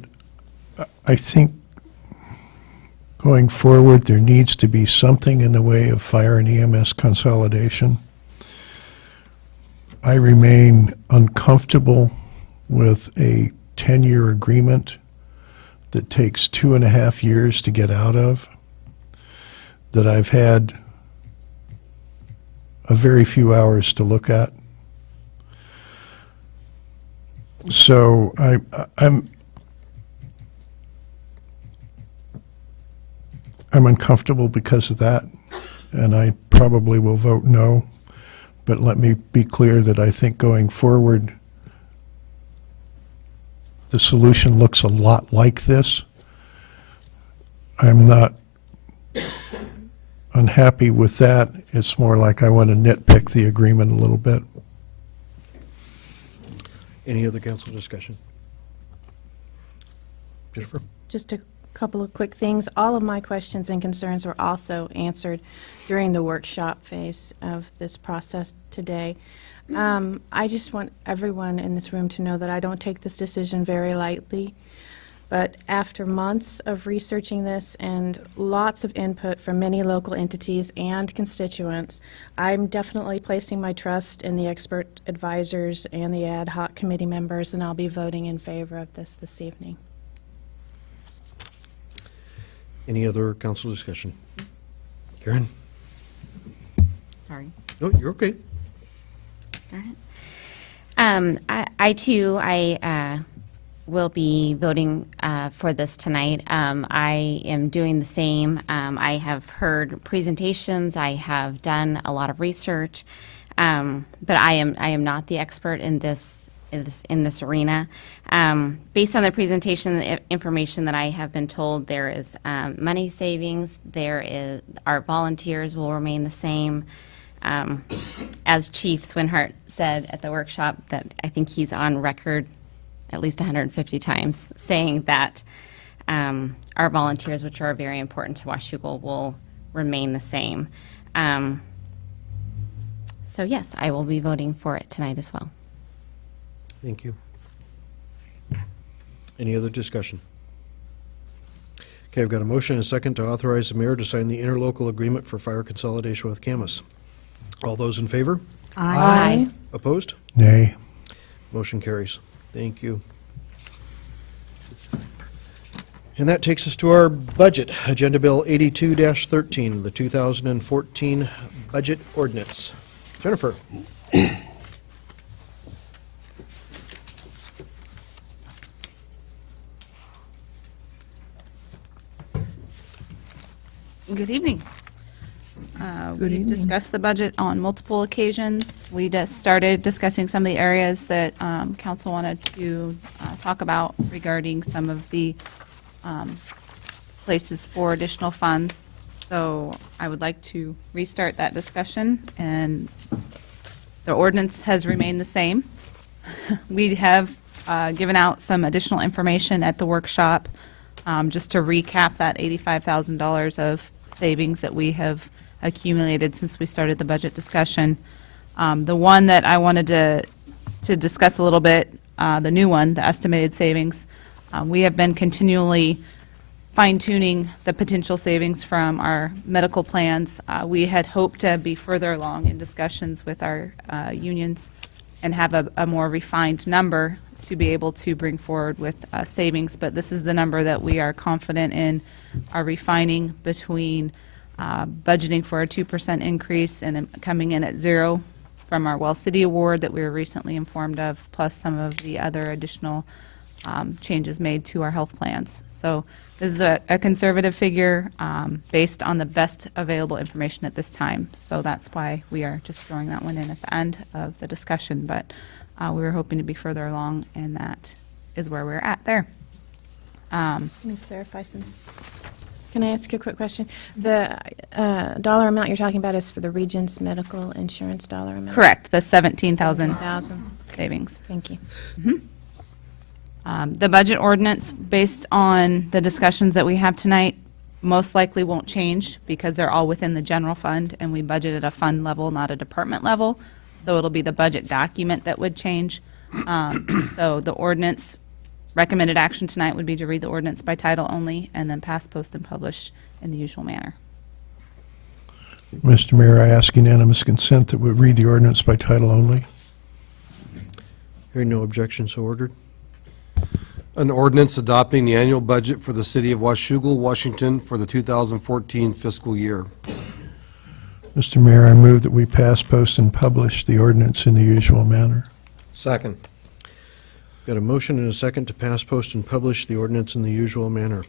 I think going forward, there needs to be something in the way of fire and EMS consolidation. I remain uncomfortable with a 10-year agreement that takes 2.5 years to get out of, that I've had a very few hours to look at. So I'm uncomfortable because of that, and I probably will vote no. But let me be clear that I think going forward, the solution looks a lot like this. I'm not unhappy with that. It's more like I want to nitpick the agreement a little bit. Any other council discussion? Jennifer? Just a couple of quick things. All of my questions and concerns were also answered during the workshop phase of this process today. I just want everyone in this room to know that I don't take this decision very lightly. But after months of researching this and lots of input from many local entities and constituents, I'm definitely placing my trust in the expert advisors and the ad hoc committee members, and I'll be voting in favor of this evening. Any other council discussion? Karen? Sorry. No, you're okay. Darn it. I too, will be voting for this tonight. I am doing the same. I have heard presentations. I have done a lot of research, but I am not the expert in this arena. Based on the presentation information that I have been told, there is money savings. Our volunteers will remain the same. As Chief Swinhart said at the workshop, that I think he's on record at least 150 times saying that our volunteers, which are very important to Washougal, will remain the same. So yes, I will be voting for it tonight as well. Thank you. Any other discussion? Okay, I've got a motion and a second to authorize the mayor to sign the interlocal agreement for fire consolidation with Camas. All those in favor? Aye. Opposed? Nay. Motion carries. Thank you. And that takes us to our budget, Agenda Bill 82-13, the 2014 Budget Ordinance. Jennifer? Good evening. We discussed the budget on multiple occasions. We just started discussing some of the areas that council wanted to talk about regarding some of the places for additional funds. So I would like to restart that discussion, and the ordinance has remained the same. We have given out some additional information at the workshop, just to recap that $85,000 of savings that we have accumulated since we started the budget discussion. The one that I wanted to discuss a little bit, the new one, the estimated savings, we have been continually fine-tuning the potential savings from our medical plans. We had hoped to be further along in discussions with our unions and have a more refined number to be able to bring forward with savings, but this is the number that we are confident in our refining between budgeting for a 2% increase and coming in at 0 from our Well City Award that we were recently informed of, plus some of the other additional changes made to our health plans. So this is a conservative figure based on the best available information at this time. So that's why we are just throwing that one in at the end of the discussion. But we were hoping to be further along, and that is where we're at there. Let me clarify some. Can I ask you a quick question? The dollar amount you're talking about is for the Regions medical insurance dollar amount? Correct, the 17,000 17,000. savings. Thank you. The budget ordinance, based on the discussions that we have tonight, most likely won't change because they're all within the general fund, and we budget at a fund level, not a department level. So it'll be the budget document that would change. So the ordinance, recommended action tonight would be to read the ordinance by title only and then pass, post, and publish in the usual manner. Mr. Mayor, I ask unanimous consent that we read the ordinance by title only. Hearing no objection, so ordered. An ordinance adopting the annual budget for the city of Washougal, Washington for the 2014 fiscal year. Mr. Mayor, I move that we pass, post, and publish the ordinance in the usual manner. Second. Got a motion and a second to pass, post, and publish the ordinance in the usual manner.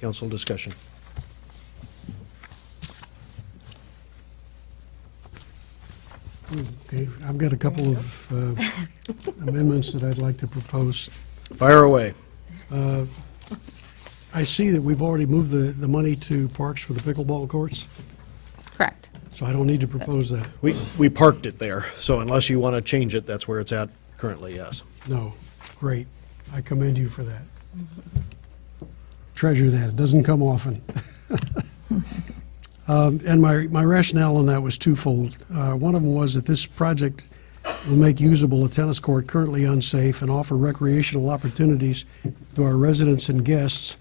Council discussion. Okay, I've got a couple of amendments that I'd like to propose. Fire away. I see that we've already moved the money to parks for the pickleball courts, Correct. so I don't need to propose that. We parked it there, so unless you want to change it, that's where it's at currently, yes. No, great. I commend you for that. Treasure that. It doesn't come often. And my rationale on that was twofold. One of them was that this project will make usable a tennis court currently unsafe and offer recreational opportunities to our residents and guests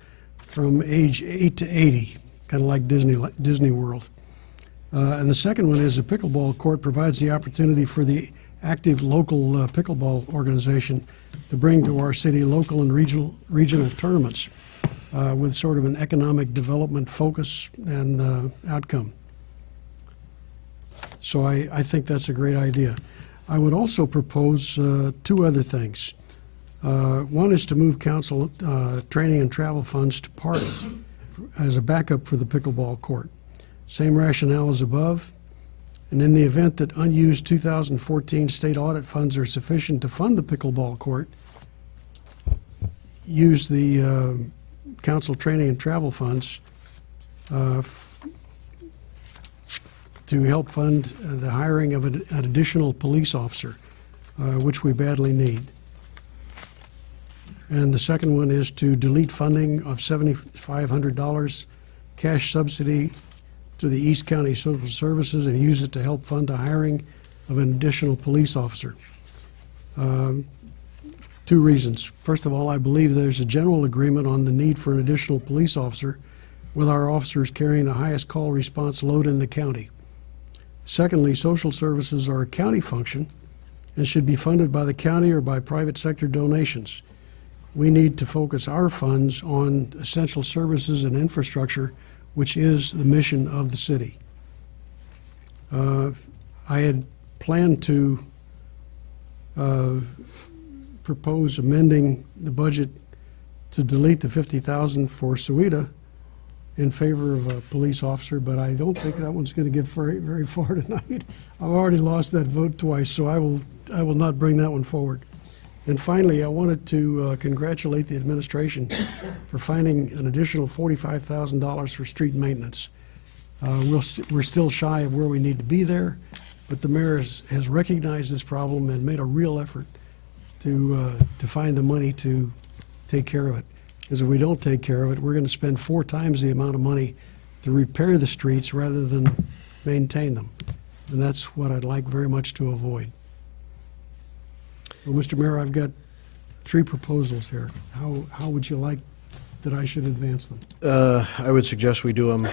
from age 8 to 80, kind of like Disney World. And the second one is the pickleball court provides the opportunity for the active local pickleball organization to bring to our city local and regional tournaments with sort of an economic development focus and outcome. So I think that's a great idea. I would also propose two other things. One is to move council training and travel funds to parks as a backup for the pickleball court. Same rationale as above. And in the event that unused 2014 state audit funds are sufficient to fund the pickleball court, use the council training and travel funds to help fund the hiring of an additional police officer, which we badly need. And the second one is to delete funding of $7,500 cash subsidy to the East County Social Services and use it to help fund the hiring of an additional police officer. Two reasons. First of all, I believe there's a general agreement on the need for an additional police officer, with our officers carrying the highest call response load in the county. Secondly, social services are a county function and should be funded by the county or by private sector donations. We need to focus our funds on essential services and infrastructure, which is the mission of the city. I had planned to propose amending the budget to delete the $50,000 for Suida in favor of a police officer, but I don't think that one's going to get very, very far tonight. I've already lost that vote twice, so I will not bring that one forward. And finally, I wanted to congratulate the administration for finding an additional $45,000 for street maintenance. We're still shy of where we need to be there, but the mayor has recognized this problem and made a real effort to find the money to take care of it. Because if we don't take care of it, we're going to spend 4 times the amount of money to repair the streets rather than maintain them. And that's what I'd like very much to avoid. Well, Mr. Mayor, I've got 3 proposals here. How would you like that I should advance them? I would suggest we do them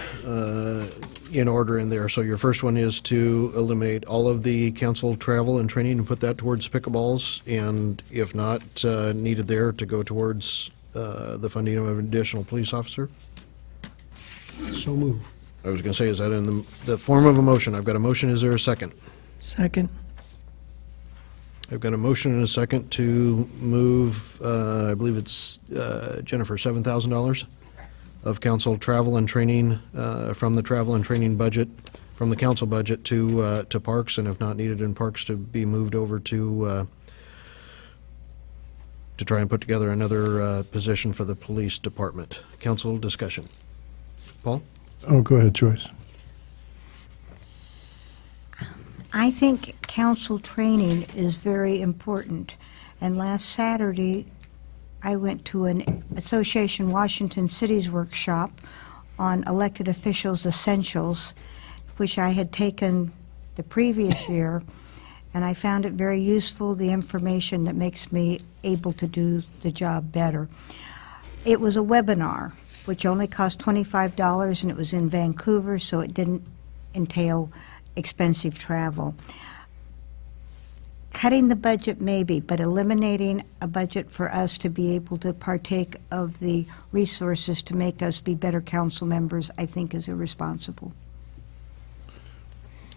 in order in there. So your first one is to eliminate all of the council travel and training and put that towards pickleballs, and if not needed there, to go towards the funding of an additional police officer. So move. I was going to say, is that in the form of a motion? I've got a motion. Is there a second? Second. I've got a motion and a second to move, I believe it's, Jennifer, $7,000 of council travel and training from the travel and training budget, from the council budget to parks, and if not needed in parks, to be moved over to try and put together another position for the police department. Council discussion. Paul? Oh, go ahead, Joyce. I think council training is very important. And last Saturday, I went to an Association Washington Cities workshop on elected officials essentials, which I had taken the previous year, and I found it very useful, the information that makes me able to do the job better. It was a webinar, which only cost $25, and it was in Vancouver, so it didn't entail expensive travel. Cutting the budget maybe, but eliminating a budget for us to be able to partake of the resources to make us be better council members, I think is irresponsible.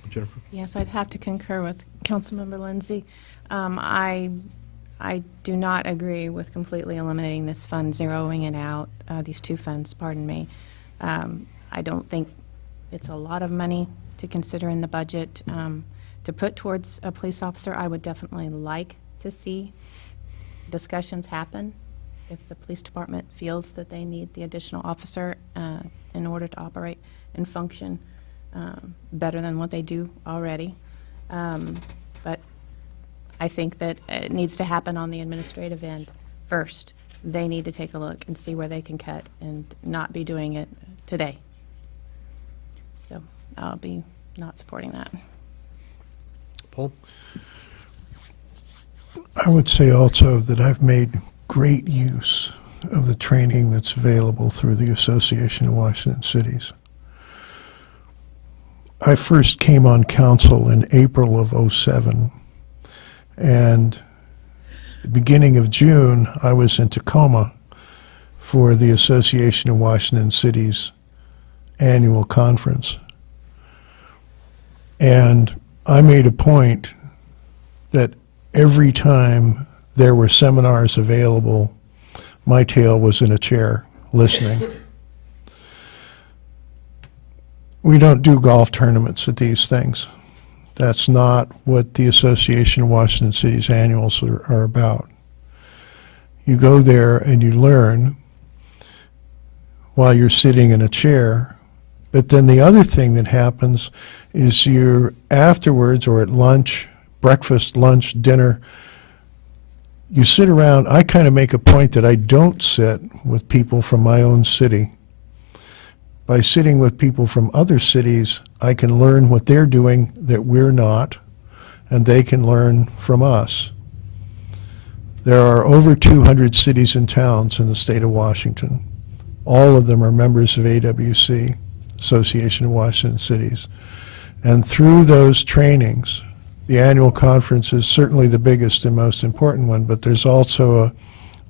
Jennifer? Yes, I'd have to concur with Councilmember Lindsay. I do not agree with completely eliminating this fund, zeroing it out, these two funds, pardon me. I don't think it's a lot of money to consider in the budget to put towards a police officer. I would definitely like to see discussions happen if the police department feels that they need the additional officer in order to operate and function better than what they do already. But I think that it needs to happen on the administrative end first. They need to take a look and see where they can cut and not be doing it today. So I'll be not supporting that. Paul? I would say also that I've made great use of the training that's available through the Association of Washington Cities. I first came on council in April of '07, and the beginning of June, I was in Tacoma for the Association of Washington Cities annual conference. And I made a point that every time there were seminars available, my tail was in a chair listening. We don't do golf tournaments at these things. That's not what the Association of Washington Cities annuals are about. You go there and you learn while you're sitting in a chair. But then the other thing that happens is you're afterwards or at lunch, breakfast, lunch, dinner, you sit around. I kind of make a point that I don't sit with people from my own city. By sitting with people from other cities, I can learn what they're doing that we're not, and they can learn from us. There are over 200 cities and towns in the state of Washington. All of them are members of AWC, Association of Washington Cities. And through those trainings, the annual conference is certainly the biggest and most important one, but there's also a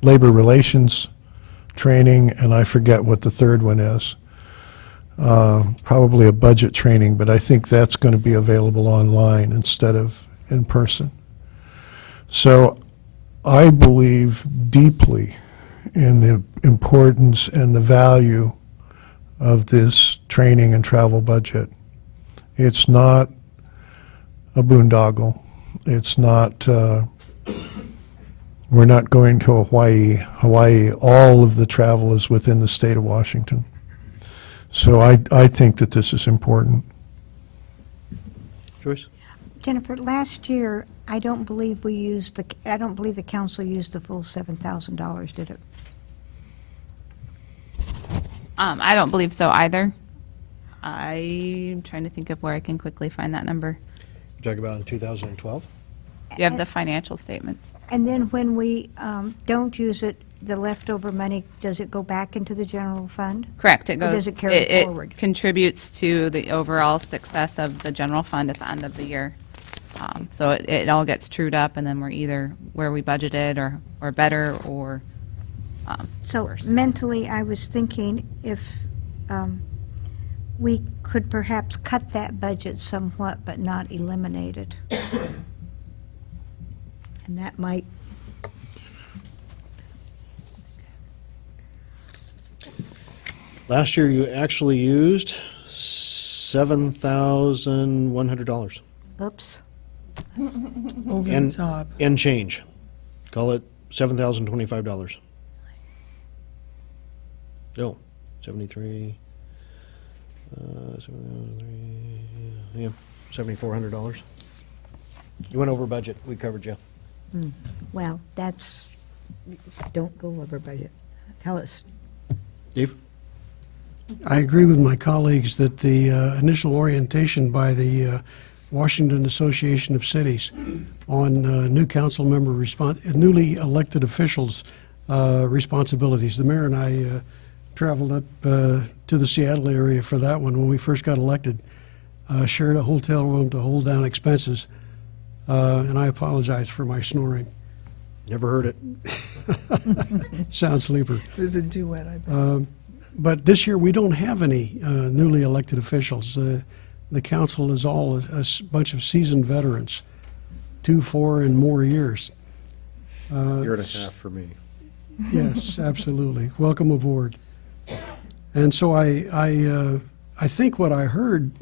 labor relations training, and I forget what the third one is. Probably a budget training, but I think that's going to be available online instead of in person. So I believe deeply in the importance and the value of this training and travel budget. It's not a boondoggle. It's not, we're not going to Hawaii. All of the travel is within the state of Washington. So I think that this is important. Joyce? Jennifer, last year, I don't believe the council used the full $7,000, did it? I don't believe so either. I'm trying to think of where I can quickly find that number. You talk about in 2012? You have the financial statements. And then when we don't use it, the leftover money, does it go back into the general fund? Correct. It Or goes. does it carry forward? It contributes to the overall success of the general fund at the end of the year. So it all gets trued up, and then we're either where we budgeted or better or So worse. mentally, I was thinking if we could perhaps cut that budget somewhat, but not eliminate it. And that might, Last year, you actually used $7,100. oops. Over the top. And change. Call it $7,025. No, 73. Yeah, $7,400. You went over budget. We covered you. Well, don't go over budget. Tell us. Steve? I agree with my colleagues that the initial orientation by the Washington Association of Cities on new council member newly elected officials' responsibilities. The mayor and I traveled up to the Seattle area for that one when we first got elected. Shared a hotel room to hold down expenses, and I apologize for my snoring. Never heard it. Sound sleeper. It was a duet, I bet. But this year, we don't have any newly elected officials. The council is all a bunch of seasoned veterans, 2, 4, and more years. Year and a half for me. Yes, absolutely. Welcome aboard. And so I think what I heard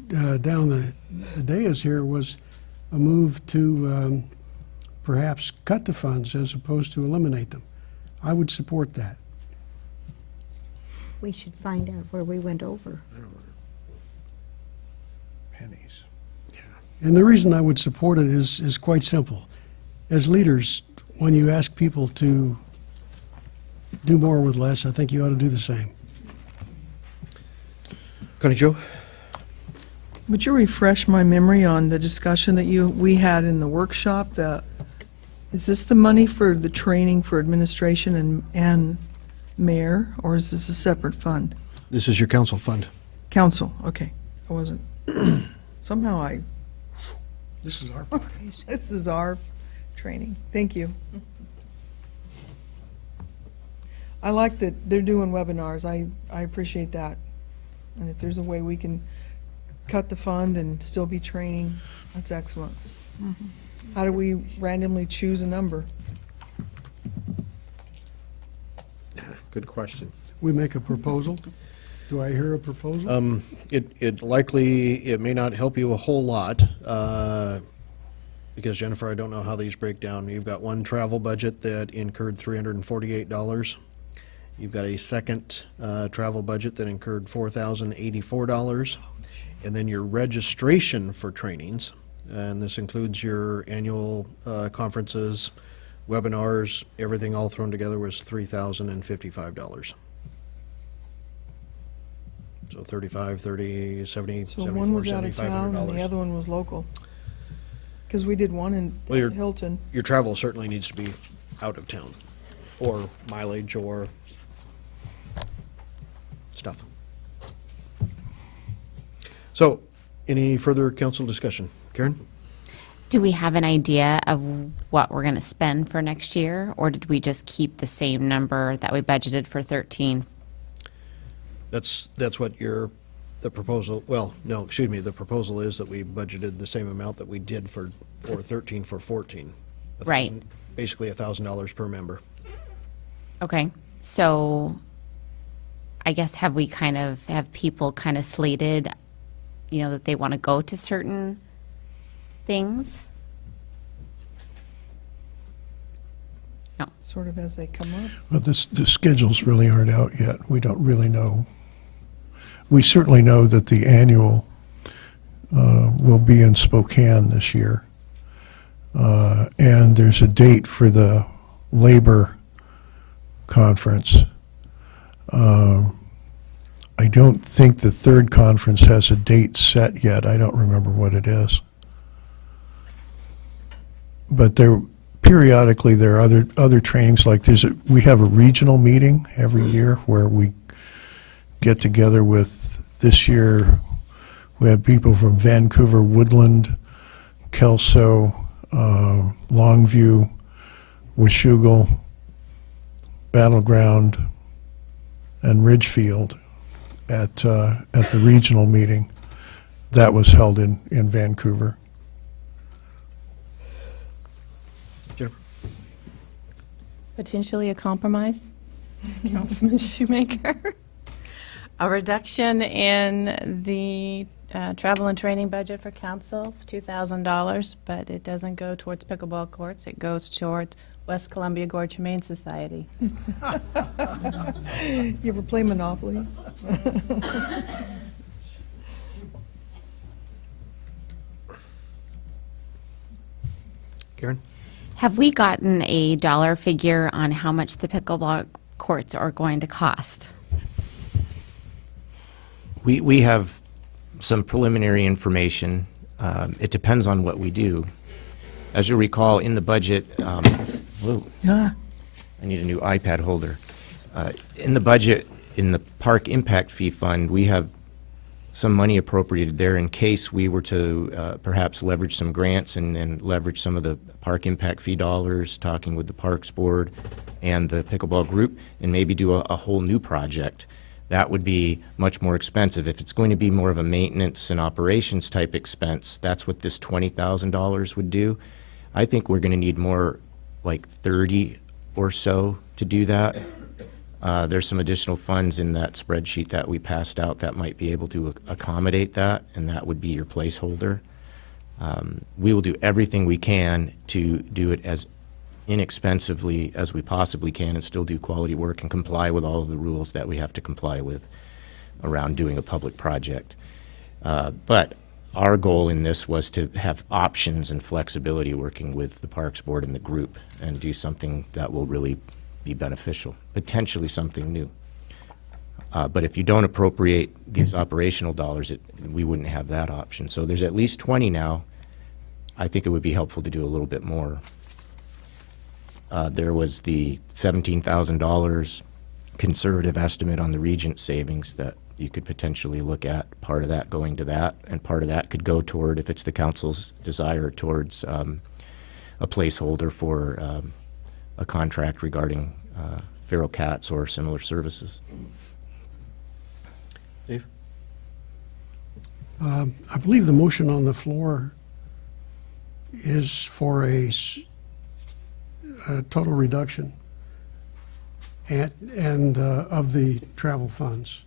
down the dais here was a move to perhaps cut the funds as opposed to eliminate them. I would support that. We should find out where we went over. Pennies. And the reason I would support it is quite simple. As leaders, when you ask people to do more with less, I think you ought to do the same. Connie Jo? Would you refresh my memory on the discussion that we had in the workshop? Is this the money for the training for administration and mayor, or is this a separate fund? This is your council fund. Council, okay. I wasn't, somehow This is our part. this is our training. Thank you. I like that they're doing webinars. I appreciate that. And if there's a way we can cut the fund and still be training, that's excellent. How do we randomly choose a number? Good question. We make a proposal. Do I hear a proposal? It may not help you a whole lot, because Jennifer, I don't know how these break down. You've got one travel budget that incurred $348. You've got a second travel budget that incurred $4,084. And then your registration for trainings, and this includes your annual conferences, webinars, everything all thrown together was $3,055. So 35, 30, 70, So 74, one was out of town and the $7,500. other one was local. Because we did one in Hilton. Your travel certainly needs to be out of town, or mileage, or stuff. So, any further council discussion? Karen? Do we have an idea of what we're going to spend for next year, or did we just keep the same number that we budgeted for 13? That's what the proposal, well, no, excuse me, the proposal is that we budgeted the same amount that we did for 13 for 14. Right. Basically $1,000 per member. Okay, so I guess have people kind of slated, that they want to go to certain things? No. Sort of as they come up. Well, the schedules really aren't out yet. We don't really know. We certainly know that the annual will be in Spokane this year. And there's a date for the labor conference. I don't think the third conference has a date set yet. I don't remember what it is. But periodically there are other trainings, like we have a regional meeting every year where we get together with, this year we had people from Vancouver, Woodland, Kelso, Longview, Washougal, Battleground, and Ridgefield at the regional meeting. That was held in Vancouver. Jennifer? Potentially a compromise, Councilman Shoemaker. A reduction in the travel and training budget for council, $2,000, but it doesn't go towards pickleball courts. It goes towards West Columbia Gorge Humane Society. You ever play Monopoly? Karen? Have we gotten a dollar figure on how much the pickleball courts are going to cost? We have some preliminary information. It depends on what we do. As you'll recall, in the budget, whoa, Yeah. I need a new iPad holder. In the budget, in the Park Impact Fee Fund, we have some money appropriated there in case we were to perhaps leverage some grants and leverage some of the Park Impact Fee dollars, talking with the Parks Board and the pickleball group, and maybe do a whole new project. That would be much more expensive. If it's going to be more of a maintenance and operations type expense, that's what this $20,000 would do. I think we're going to need more like 30 or so to do that. There's some additional funds in that spreadsheet that we passed out that might be able to accommodate that, and that would be your placeholder. We will do everything we can to do it as inexpensively as we possibly can and still do quality work and comply with all of the rules that we have to comply with around doing a public project. But our goal in this was to have options and flexibility working with the Parks Board and the group and do something that will really be beneficial, potentially something new. But if you don't appropriate these operational dollars, we wouldn't have that option. So there's at least 20 now. I think it would be helpful to do a little bit more. There was the $17,000 conservative estimate on the Regent savings that you could potentially look at, part of that going to that, and part of that could go toward, if it's the council's desire, towards a placeholder for a contract regarding feral cats or similar services. Dave? I believe the motion on the floor is for a total reduction and of the travel funds.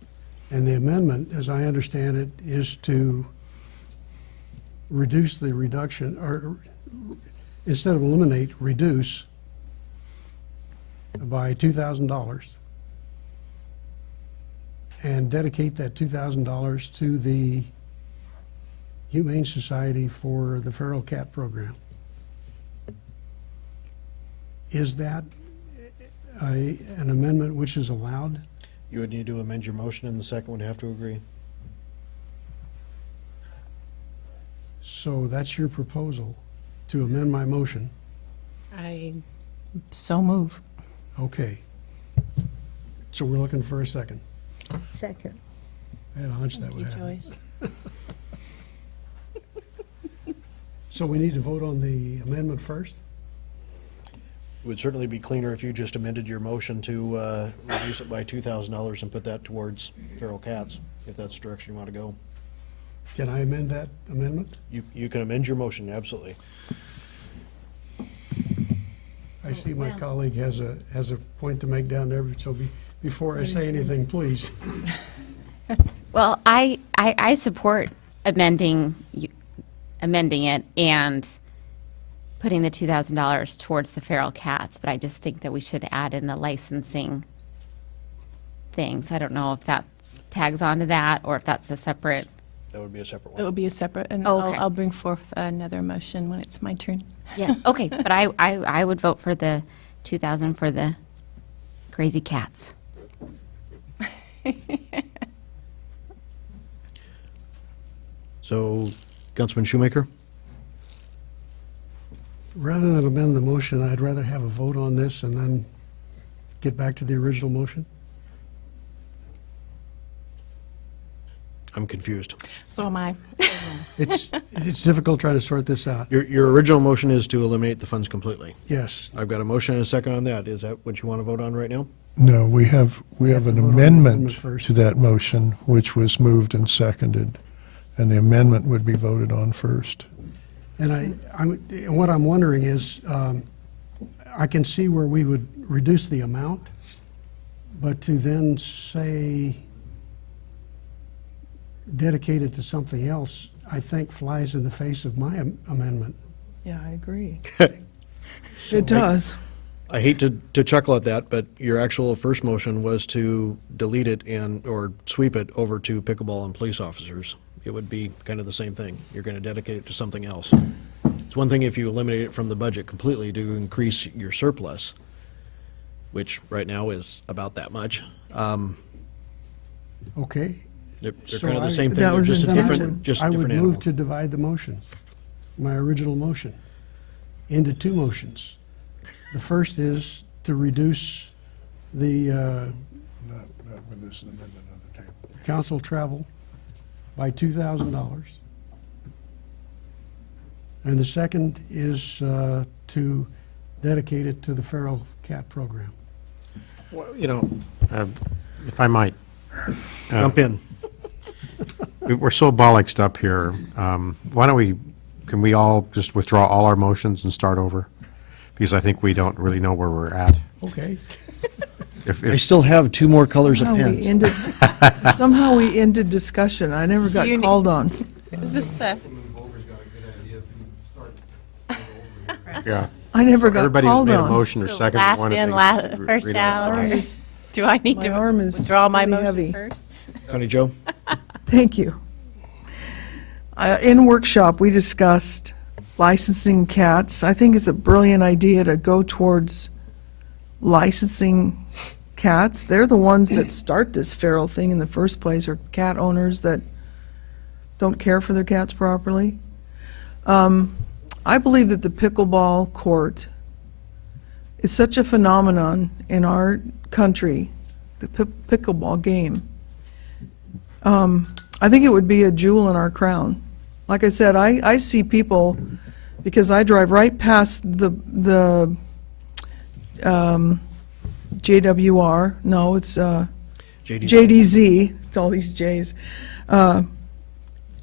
And the amendment, as I understand it, is to reduce the reduction, or instead of eliminate, reduce by $2,000 and dedicate that $2,000 to the Humane Society for the Feral Cat Program. Is that an amendment which is allowed? You would need to amend your motion, and the second would have to agree. So that's your proposal, to amend my motion? I so move. Okay. So we're looking for a second. Second. I had a hunch that Thank would you, happen. Joyce. So we need to vote on the amendment first? It would certainly be cleaner if you just amended your motion to reduce it by $2,000 and put that towards feral cats, if that's the direction you want to go. Can I amend that amendment? You can amend your motion, absolutely. I see my colleague has a point to make down there, so before I say anything, please. Well, I support amending it and putting the $2,000 towards the feral cats, but I just think that we should add in the licensing things. I don't know if that tags onto that or if that's a separate. That would be a separate It one. will be a separate, and Oh, okay. I'll bring forth another motion when it's my turn. Yeah, okay, but I would vote for the 2,000 for the crazy cats. So, Councilman Shoemaker? Rather than amend the motion, I'd rather have a vote on this and then get back to the original motion. I'm confused. So am I. It's difficult trying to sort this out. Your original motion is to eliminate the funds completely. Yes. I've got a motion and a second on that. Is that what you want to vote on right now? No, we have an to vote on the amendment amendment first. to that motion, which was moved and seconded, and the amendment would be voted on first. And what I'm wondering is, I can see where we would reduce the amount, but to then say dedicate it to something else, I think flies in the face of my amendment. Yeah, I agree. So- It does. I hate to chuckle at that, but your actual first motion was to delete it or sweep it over to pickleball and police officers. It would be kind of the same thing. You're going to dedicate it to something else. It's one thing if you eliminate it from the budget completely to increase your surplus, which right now is about that much. Okay. They're So kind of the I- same thing, That they're was just a intended. different I would animal. move to divide the motion, my original motion, into two motions. The first is to reduce the Not with this amendment on the table. council travel by $2,000. And the second is to dedicate it to the feral cat program. Well, you know, If I might. jump in. We're so bollocksed up here. Why don't can we all just withdraw all our motions and start over? Because I think we don't really know where we're at. Okay. I still have two more colors of Somehow we pens. ended, somehow we ended discussion. I never got You- called on. Is this Councilman Bover's got a good idea if you start. Yeah. I never got Everybody who's called made a on. motion or second. last in, first out? or Do I need My arm is to withdraw my really motion heavy. first? Connie Jo? Thank you. In workshop, we discussed licensing cats. I think it's a brilliant idea to go towards licensing cats. They're the ones that start this feral thing in the first place, or cat owners that don't care for their cats properly. I believe that the pickleball court is such a phenomenon in our country, the pickleball game. I think it would be a jewel in our crown. Like I said, I see people, because I drive right past the JWR, no, it's JDZ, it's all these J's,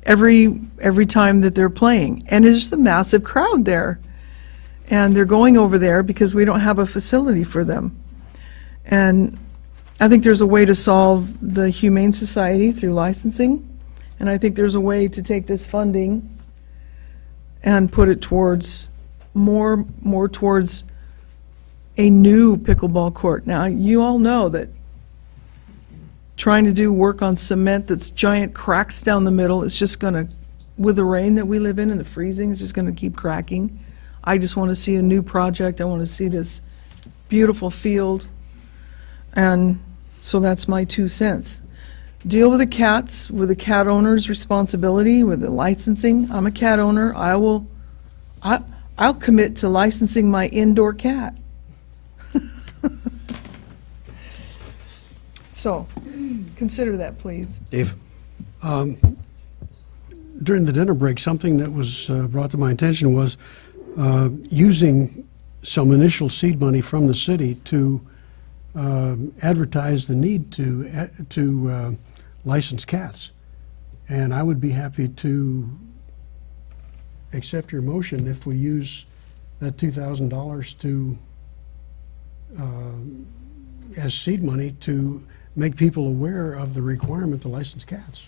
every time that they're playing. And it's just a massive crowd there. And they're going over there because we don't have a facility for them. And I think there's a way to solve the Humane Society through licensing, and I think there's a way to take this funding and put it towards more towards a new pickleball court. Now, you all know that trying to do work on cement that's giant cracks down the middle is just going to, with the rain that we live in and the freezing, it's just going to keep cracking. I just want to see a new project. I want to see this beautiful field. And so that's my 2 cents. Deal with the cats, with the cat owner's responsibility, with the licensing. I'm a cat owner. I'll commit to licensing my indoor cat. So, consider that, please. Dave? During the dinner break, something that was brought to my attention was using some initial seed money from the city to advertise the need to license cats. And I would be happy to accept your motion if we use that $2,000 to, as seed money, to make people aware of the requirement to license cats.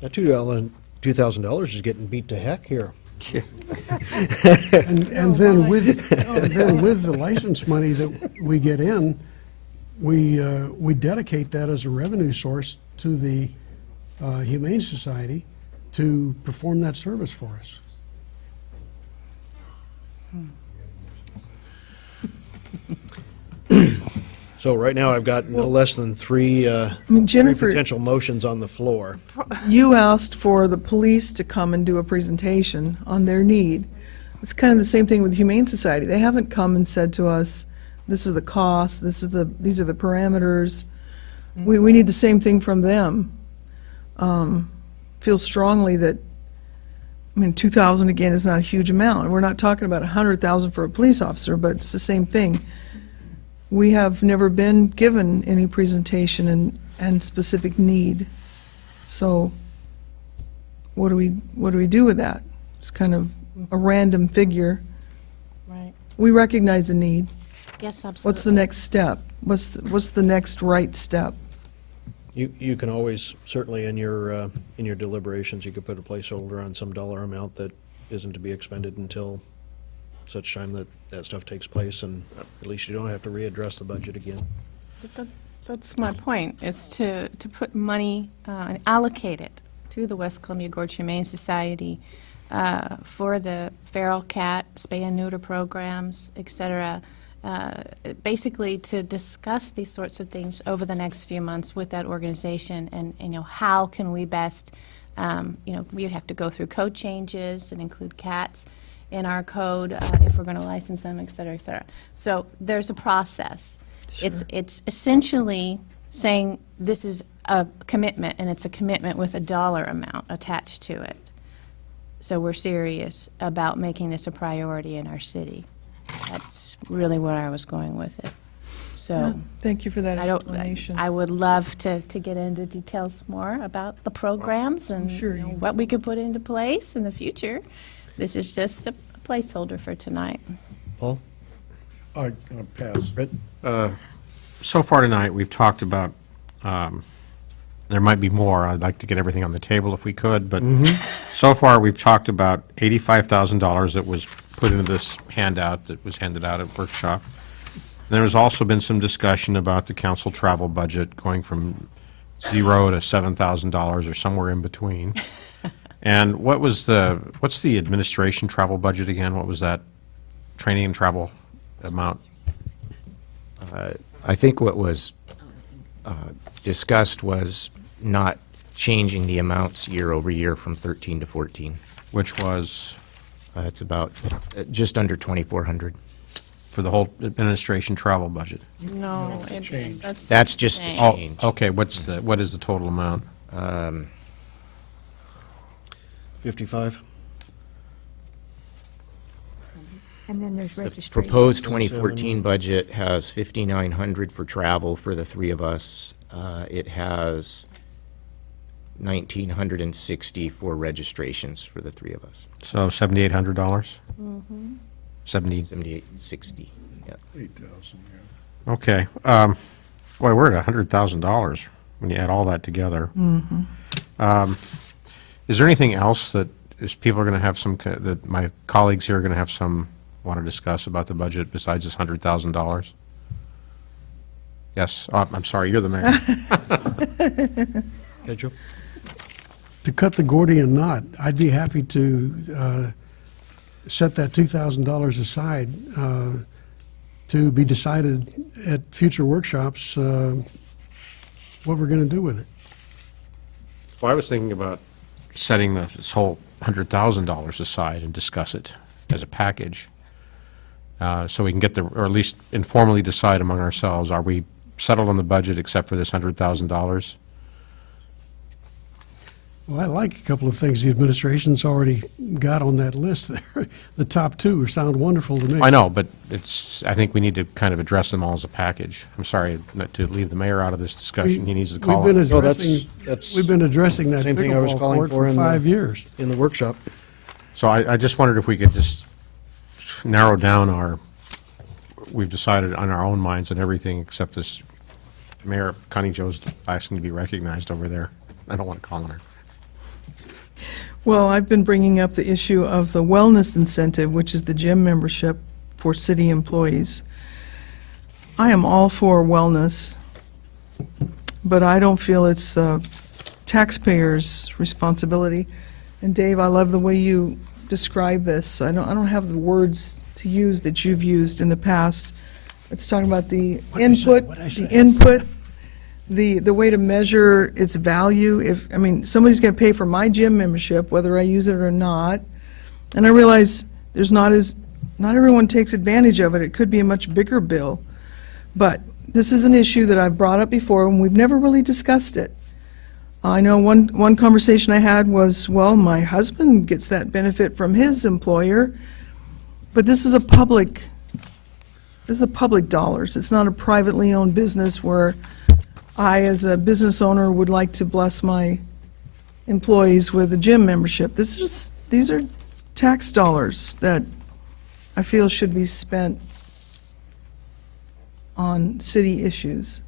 That $2,000 is getting beat to heck here. And then with the license money that we get in, we dedicate that as a revenue source to the Humane Society to perform that service for us. So right now, I've got no less than three Jennifer, potential motions on the floor. you asked for the police to come and do a presentation on their need. It's kind of the same thing with Humane Society. They haven't come and said to us, this is the cost, these are the parameters. We need the same thing from them. Feel strongly that, I mean, 2,000 again is not a huge amount. We're not talking about 100,000 for a police officer, but it's the same thing. We have never been given any presentation and specific need. So what do we do with that? It's kind of a random figure. Right. We recognize the need. Yes, absolutely. What's the next step? What's the next right step? You can always, certainly in your deliberations, you could put a placeholder on some dollar amount that isn't to be expended until such time that that stuff takes place, and at least you don't have to readdress the budget again. That's my point, is to put money and allocate it to the West Columbia Gorge Humane Society for the feral cat, spay and neuter programs, et cetera, basically to discuss these sorts of things over the next few months with that organization and you know, how can we best, you know, we have to go through code changes and include cats in our code if we're going to license them, et cetera, et cetera. So there's a process. Sure. It's essentially saying this is a commitment, and it's a commitment with a dollar amount attached to it. So we're serious about making this a priority in our city. That's really where I was going with it. So Yeah, thank you for that I don't. explanation. I would love to get into details more about the programs and sure you know, you what we could put into place in the future. This is just a placeholder for tonight. Paul? I pass. So far tonight, we've talked about, there might be more. I'd like to get everything on the table if we could, but so far, we've talked about $85,000 that was put into this handout that was handed out at workshop. There's also been some discussion about the council travel budget going from $0 to $7,000 or somewhere in between. And what's the administration travel budget again? What was that training and travel amount? I think what was discussed was not changing the amounts year over year from 13 to 14. Which was? It's about just under 2,400. For the whole administration travel budget? No, That's just the change. Oh, okay, what is the total amount? 55? And then there's The registration. proposed 2014 budget has 5,900 for travel for the three of us. It has 1,960 for registrations for the three of us. So $7,800? Mm-hmm. 7,860, yeah. 8,000, Okay. Boy, we're at $100,000 when you add all that together. Is there anything else that people are going to have that my colleagues here are going to have want to discuss about the budget besides this $100,000? Yes. Oh, I'm sorry, you're the mayor. Okay, Joe? To cut the Gordian knot, I'd be happy to set that $2,000 aside to be decided at future workshops what we're going to do with it. Well, I was thinking about setting this whole $100,000 aside and discuss it as a package, so we can get or at least informally decide among ourselves, are we settled on the budget except for this $100,000? Well, I like a couple of things the administration's already got on that list there. The top two sound wonderful to me. I know, but I think we need to kind of address them all as a package. I'm sorry not to leave the mayor out of this discussion. He needs to call We've been it. No, addressing, we've been addressing that Same thing I was pickleball calling court for for in 5 years. In the workshop. So I just wondered if we could just narrow down we've decided on our own minds on everything except this. Mayor Connie Jo's asking to be recognized over there. I don't want to call on her. Well, I've been bringing up the issue of the wellness incentive, which is the gym membership for city employees. I am all for wellness, but I don't feel it's taxpayers' responsibility. And Dave, I love the way you describe this. I don't have the words to use that you've used in the past. It's talking about the input, the way to measure its value. Somebody's going to pay for my gym membership, whether I use it or not. And I realize not everyone takes advantage of it. It could be a much bigger bill. But this is an issue that I've brought up before, and we've never really discussed it. I know one conversation I had was, well, my husband gets that benefit from his employer, but this is public dollars. It's not a privately owned business where I, as a business owner, would like to bless my employees with a gym membership. These are tax dollars that I feel should be spent on city issues.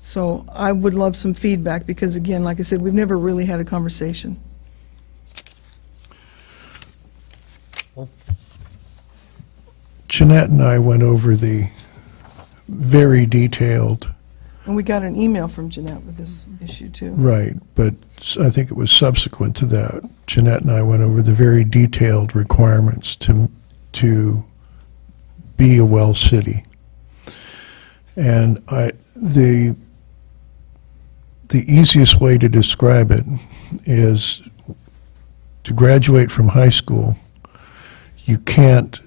So I would love some feedback because, again, like I said, we've never really had a conversation. Jeanette and I went over the very detailed And we got an email from Jeanette with this issue, too. Right, but I think it was subsequent to that. Jeanette and I went over the very detailed requirements to be a well city. And the easiest way to describe it is to graduate from high school, you can't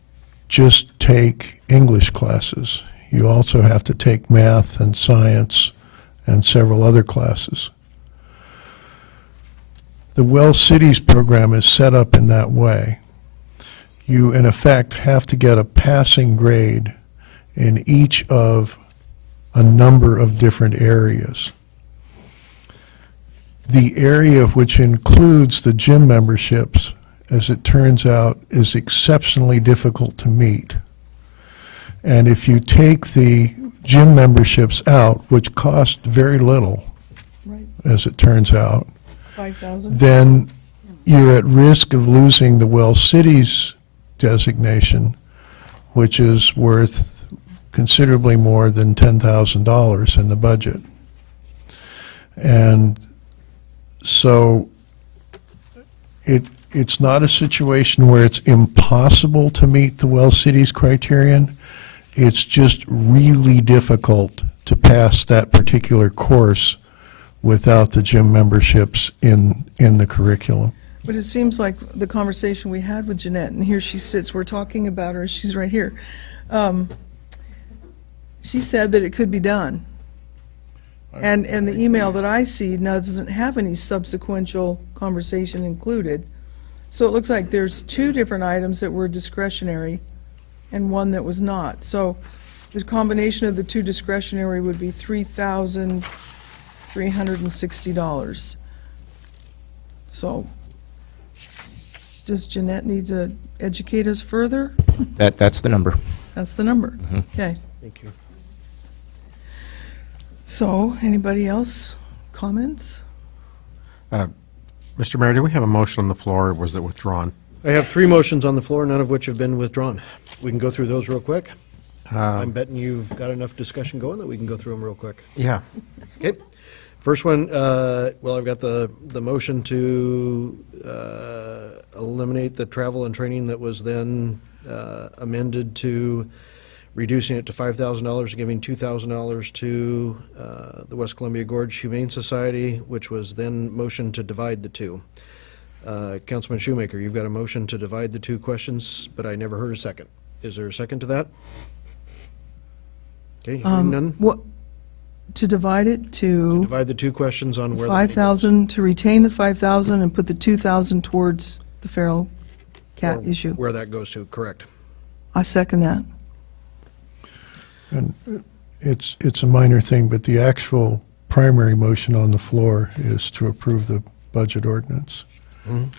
just take English classes. You also have to take math and science and several other classes. The Well Cities program is set up in that way. You, in effect, have to get a passing grade in each of a number of different areas. The area which includes the gym memberships, as it turns out, is exceptionally difficult to meet. And if you take the gym memberships out, which cost very little, Right, as it turns out, 5,000? then you're at risk of losing the Well Cities designation, which is worth considerably more than $10,000 in the budget. And so it's not a situation where it's impossible to meet the Well Cities criterion. It's just really difficult to pass that particular course without the gym memberships in the curriculum. But it seems like the conversation we had with Jeanette, and here she sits, we're talking about her, she's right here. She said that it could be done. And the email that I see now doesn't have any subsequential conversation included. So it looks like there's two different items that were discretionary and one that was not. So the combination of the two discretionary would be $3,360. So does Jeanette need to educate us further? That's the number. That's the number. Okay. Thank you. So, anybody else? Comments? Mr. Mayor, do we have a motion on the floor, or was it withdrawn? I have three motions on the floor, none of which have been withdrawn. We can go through those real quick. I'm betting you've got enough discussion going that we can go through them real quick. Yeah. Okay. First one, well, I've got the motion to eliminate the travel and training that was then amended to reducing it to $5,000 and giving $2,000 to the West Columbia Gorge Humane Society, which was then motion to divide the two. Councilman Shoemaker, you've got a motion to divide the two questions, but I never heard a second. Is there a second to that? Okay, hearing none. What, to divide it to Divide the two questions on where the 5,000, to retain the 5,000 and put the 2,000 towards the feral cat issue. where that goes to, correct. I second that. And it's a minor thing, but the actual primary motion on the floor is to approve the budget ordinance.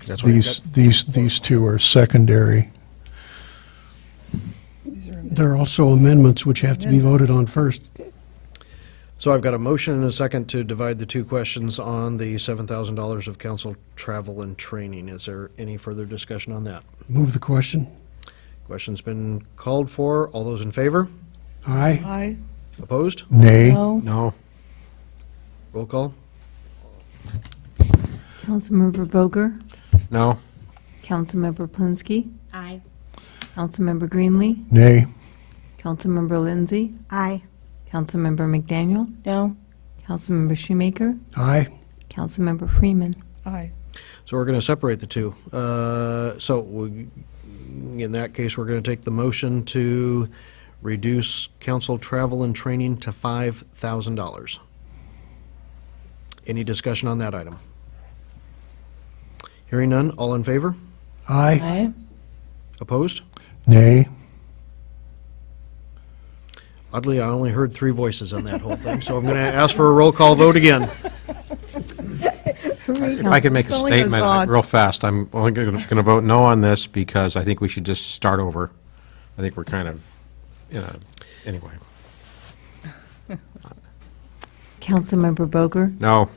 That's what you've got. These two are secondary. There are also amendments which have to be voted on first. So I've got a motion and a second to divide the two questions on the $7,000 of council travel and training. Is there any further discussion on that? Move the question. Question's been called for. All those in favor? Aye. Aye. Opposed? Nay. No. Roll call. Councilmember Boger, No. Councilmember Plinsky, Aye. Councilmember Greenlee, Nay. Councilmember Lindsay, Aye. Councilmember McDaniel, No? Councilmember Shoemaker, Aye. Councilmember Freeman. Aye. So we're going to separate the two. In that case, we're going to take the motion to reduce council travel and training to $5,000. Any discussion on that item? Hearing none, all in favor? Aye. Aye. Opposed? Nay. Oddly, I only heard three voices on that whole thing, so I'm going to ask for a roll call vote again. If I could make a Calling us statement odd. real fast, I'm only going to vote no on this because I think we should just start over. I think we're kind of, anyway. Councilmember Boger, No.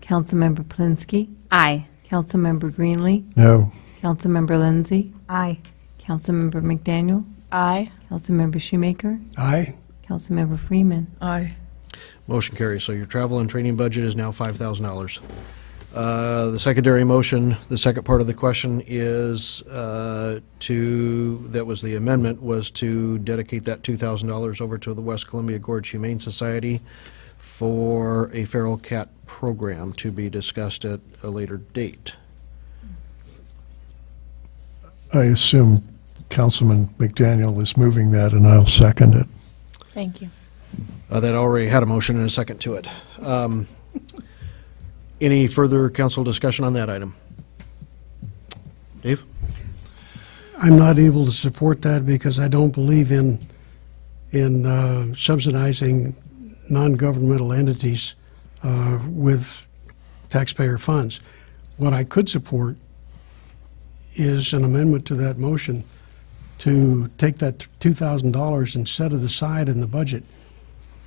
Councilmember Plinsky, Aye. Councilmember Greenlee, No. Councilmember Lindsay, Aye. Councilmember McDaniel, Aye. Councilmember Shoemaker, Aye. Councilmember Freeman. Aye. Motion carries. So your travel and training budget is now $5,000. The secondary motion, the second part of the question is that was the amendment, was to dedicate that $2,000 over to the West Columbia Gorge Humane Society for a feral cat program to be discussed at a later date. I assume Councilman McDaniel is moving that, and I'll second it. Thank you. That already had a motion and a second to it. Any further council discussion on that item? Dave? I'm not able to support that because I don't believe in subsidizing non-governmental entities with taxpayer funds. What I could support is an amendment to that motion to take that $2,000 and set it aside in the budget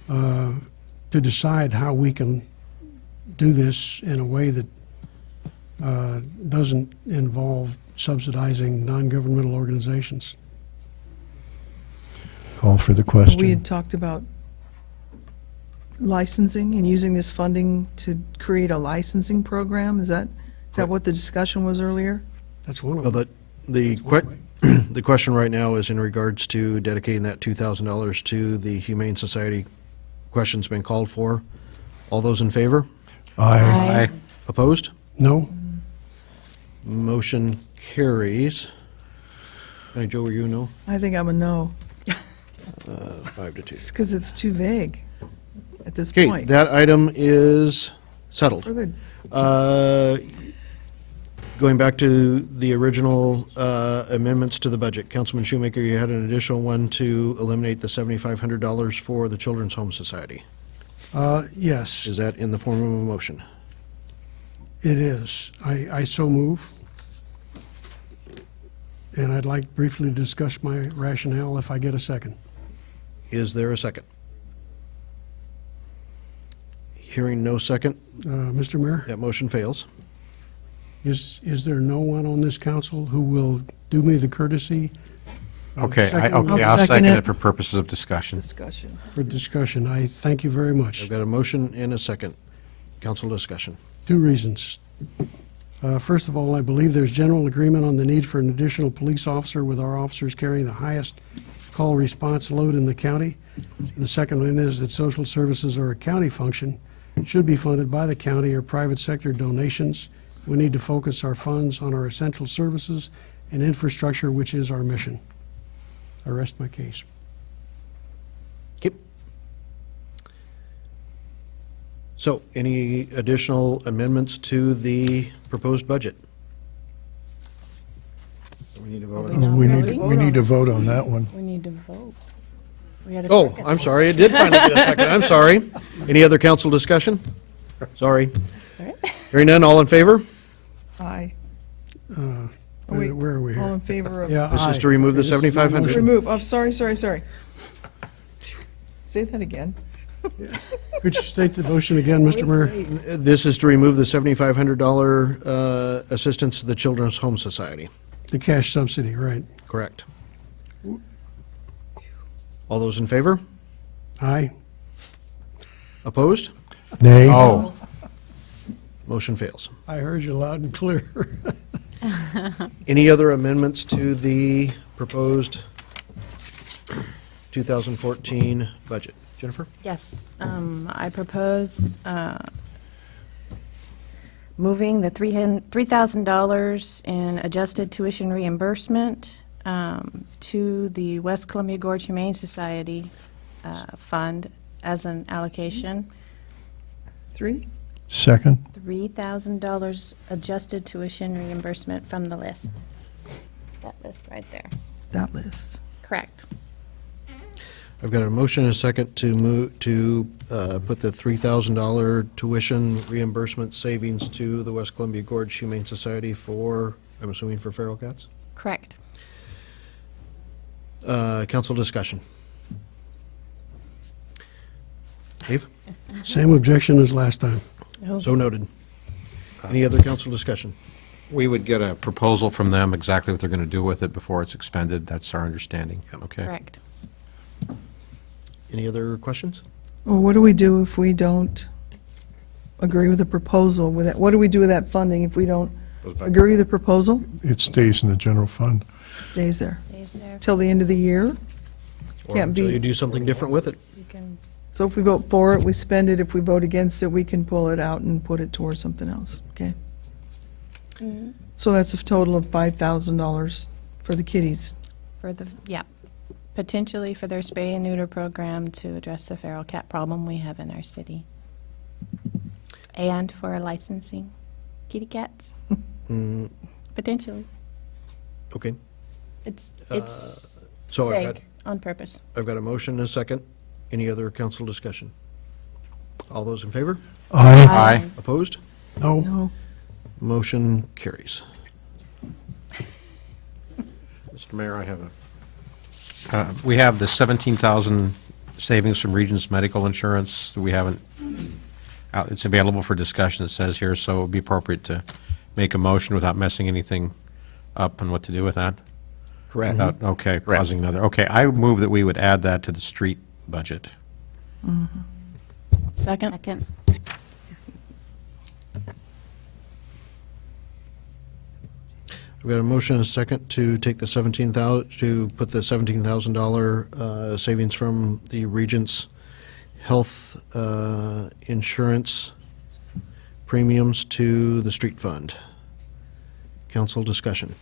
to decide how we can do this in a way that doesn't involve subsidizing non-governmental organizations. Call for the We question. had talked about licensing and using this funding to create a licensing program. Is that what the discussion was earlier? That's one of Well, them. the question right now is in regards to dedicating that $2,000 to the Humane Society. Question's been called for. All those in favor? Aye. Opposed? No? Motion carries. Hey, Joe, were you a no? I think I'm a no, 5-2. just because it's too vague at this Okay, point. that item is settled. For the- Going back to the original amendments to the budget, Councilman Shoemaker, you had an additional one to eliminate the $7,500 for the Children's Home Society. Yes, Is that in the form of a motion? it is. I so move. And I'd like briefly to discuss my rationale if I get a second. Is there a second? Hearing no second, Mr. Mayor, that motion fails. is there no one on this council who will do me the courtesy of Okay, seconding I'll second second it. it for purposes of discussion. Discussion. for discussion? I thank you very much. I've got a motion and a second. Council discussion. 2 reasons. First of all, I believe there's general agreement on the need for an additional police officer, with our officers carrying the highest call response load in the county. The second one is that social services are a county function, should be funded by the county or private sector donations. We need to focus our funds on our essential services and infrastructure, which is our mission. I rest my case. Okay. So, any additional amendments to the proposed budget? We need to vote on that. We need to vote on that one. We need to vote. We had a Oh, second. I'm sorry, it did finally get a second. I'm sorry. Any other council discussion? Sorry. all right. Hearing none, all in favor? Aye. Where are we All here? in favor of? Yeah, This is aye. to remove the This is my 7,500. motion. Remove, oh, sorry. Say that again. Could you state the motion again, Mr. Mayor? This is to remove the $7,500 assistance to the Children's Home Society. The cash subsidy, right. Correct. All those in favor? Aye. Opposed? Nay. Oh, Motion fails. I heard you loud and clear. Any other amendments to the proposed 2014 budget? Jennifer? Yes, I propose moving the $3,000 in adjusted tuition reimbursement to the West Columbia Gorge Humane Society fund as an allocation. 3? Second. $3,000 adjusted tuition reimbursement from the list. That list right there. That list. Correct. I've got a motion and a second to move, to put the $3,000 tuition reimbursement savings to the West Columbia Gorge Humane Society for, I'm assuming for feral cats? Correct. Council discussion. Dave? Same objection as last time. So noted. Any other council discussion? we would get a proposal from them, exactly what they're going to do with it before it's expended. That's our understanding. Okay. Correct. Any other questions? Well, what do we do if we don't agree with the proposal? With that, what do we do with that funding if we don't agree with the proposal? It stays in the general fund. Stays there Stays there. till the end of the year? Or Can't until be- you do something different with it. You can, So if we vote for it, we spend it. If we vote against it, we can pull it out and put it towards something else, okay? So that's a total of $5,000 for the kiddies. for the, yeah, potentially for their spay and neuter program to address the feral cat problem we have in our city. And for licensing kitty cats, potentially. Okay, It's so vague on purpose. I've got a motion and a second. Any other council discussion? All those in favor? Aye. Aye. Opposed? No. No. Motion carries. Mr. Mayor, I have we have the 17,000 savings from Regions Medical Insurance. We haven't, it's available for discussion, it says here, so it would be appropriate to make a motion without messing anything up on what to do with that. Correct. Okay, causing another, okay, I move that we would add that to the street budget. Second? Second. We've got a motion and a second to take the 17,000, to put the $17,000 savings from the Regents Health Insurance premiums to the street fund. Council discussion.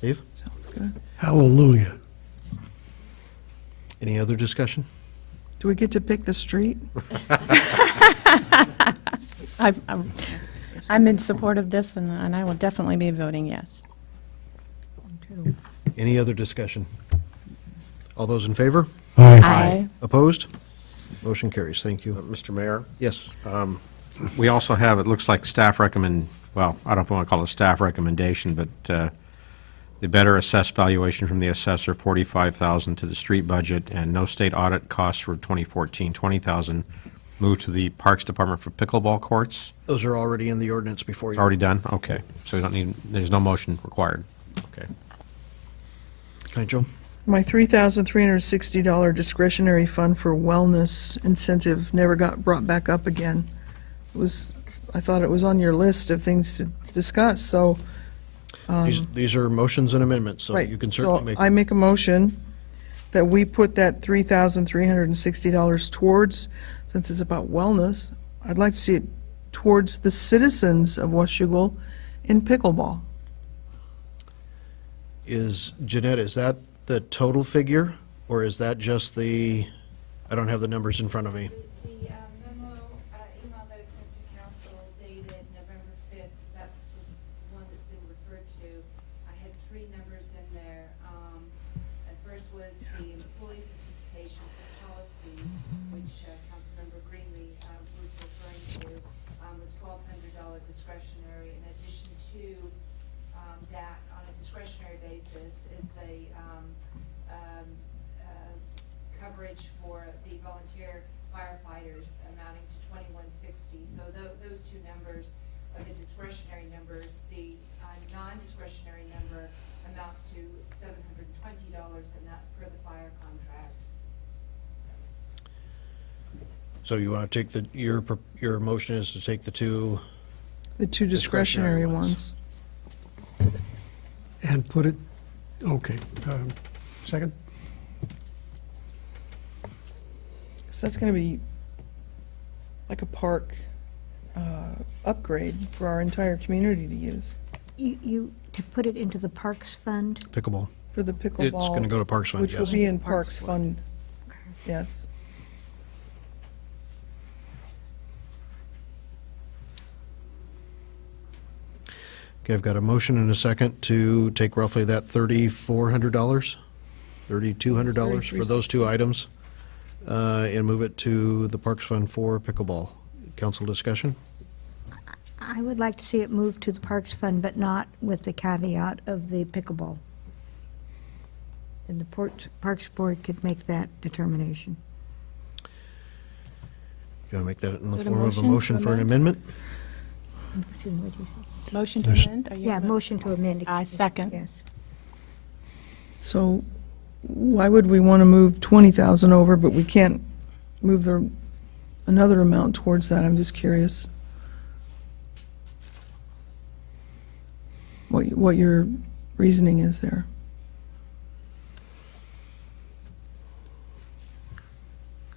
Dave? Sounds good. Hallelujah. Any other discussion? Do we get to pick the street? I'm in support of this, and I will definitely be voting yes. Any other discussion? All those in favor? Aye. Opposed? Motion carries. Thank you. Mr. Mayor? Yes. We also have, it looks like staff recommend, well, I don't know if we want to call it a staff recommendation, but the better assessed valuation from the assessor, $45,000 to the street budget, and no state audit costs for 2014, $20,000 moved to the Parks Department for pickleball courts. Those are already in the ordinance before It's you. already done? Okay. So you don't need, there's no motion required. Okay. Okay, Joe? My $3,360 discretionary fund for wellness incentive never got brought back up again. It was, I thought it was on your list of things to discuss, so. These are motions and amendments, so Right, you can certainly so make. I make a motion that we put that $3,360 towards, since it's about wellness, I'd like to see it towards the citizens of Washougal in pickleball. Jeanette, is that the total figure, or is that just the, I don't have the numbers in front of me. The memo, email that I sent to council dated November 5th, that's the one that's been referred to. I had three numbers in there. At first was the employee participation policy, which Councilmember Greenlee was referring to, was $1,200 discretionary. In addition to that, on a discretionary basis, is the coverage for the volunteer firefighters amounting to $2,160. So those two numbers are the discretionary numbers. The non-discretionary number amounts to $720, and that's per the fire contract. So you want to take the, your motion is to take the two, The two discretionary ones. And put it, okay. Second? So that's gonna be like a park upgrade for our entire community to use, To put it into the Parks Fund? pickleball. for the pickleball. It's going to go to Parks Fund, Which will yes. be in Parks Fund, yes. Okay, I've got a motion and a second to take roughly that $3,400, $3,200 for those two items, and move it to the Parks Fund for pickleball. Council discussion? I would like to see it moved to the Parks Fund, but not with the caveat of the pickleball. And the Parks Board could make that determination. You want to make that in the Is it a form of a motion motion to for an amend? amendment? Excuse me, what did you say? Motion to amend? Are you Yeah, vo- motion to amend. I second. Yes. So why would we want to move 20,000 over, but we can't move another amount towards that. I'm just curious what your reasoning is there.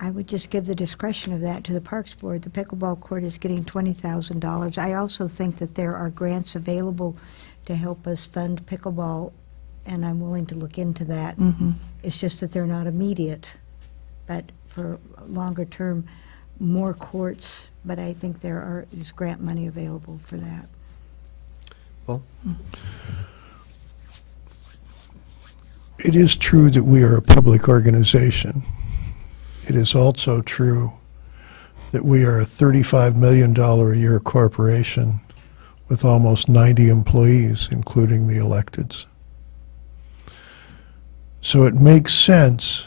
I would just give the discretion of that to the Parks Board. The pickleball court is getting $20,000. I also think that there are grants available to help us fund pickleball, and I'm willing to look into that. It's just that they're not immediate, but for longer term, more courts, but I think is grant money available for that. Paul? It is true that we are a public organization. It is also true that we are a $35 million a year corporation with almost 90 employees, including the electeds. So it makes sense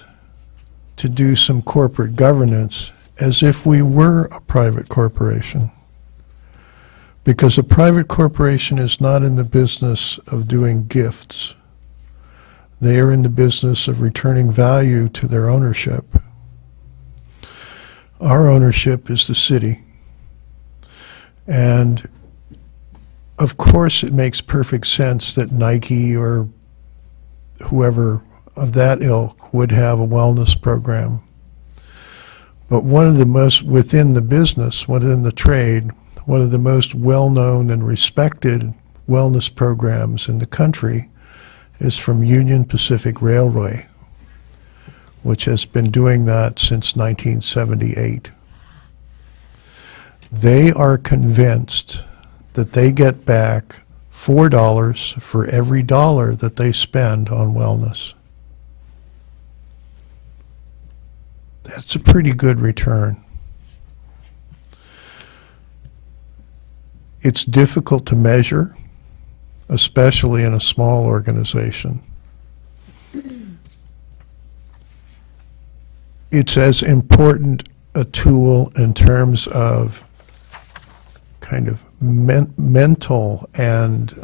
to do some corporate governance as if we were a private corporation. Because a private corporation is not in the business of doing gifts. They are in the business of returning value to their ownership. Our ownership is the city. And of course it makes perfect sense that Nike or whoever of that ilk would have a wellness program. But one of the most, within the business, within the trade, one of the most well-known and respected wellness programs in the country is from Union Pacific Railway, which has been doing that since 1978. They are convinced that they get back $4 for every dollar that they spend on wellness. That's a pretty good return. It's difficult to measure, especially in a small organization. It's as important a tool in terms of kind of mental and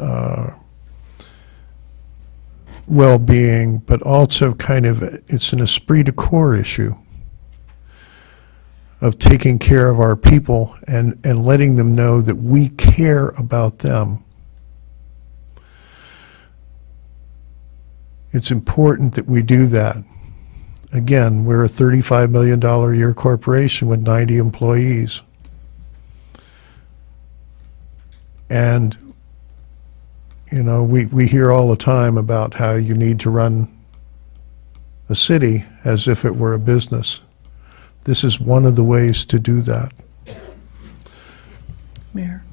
well-being, but also kind of, it's an esprit de corps issue of taking care of our people and letting them know that we care about them. It's important that we do that. Again, we're a $35 million a year corporation with 90 employees. And, you know, we hear all the time about how you need to run a city as if it were a business. This is one of the ways to do that. Mayor.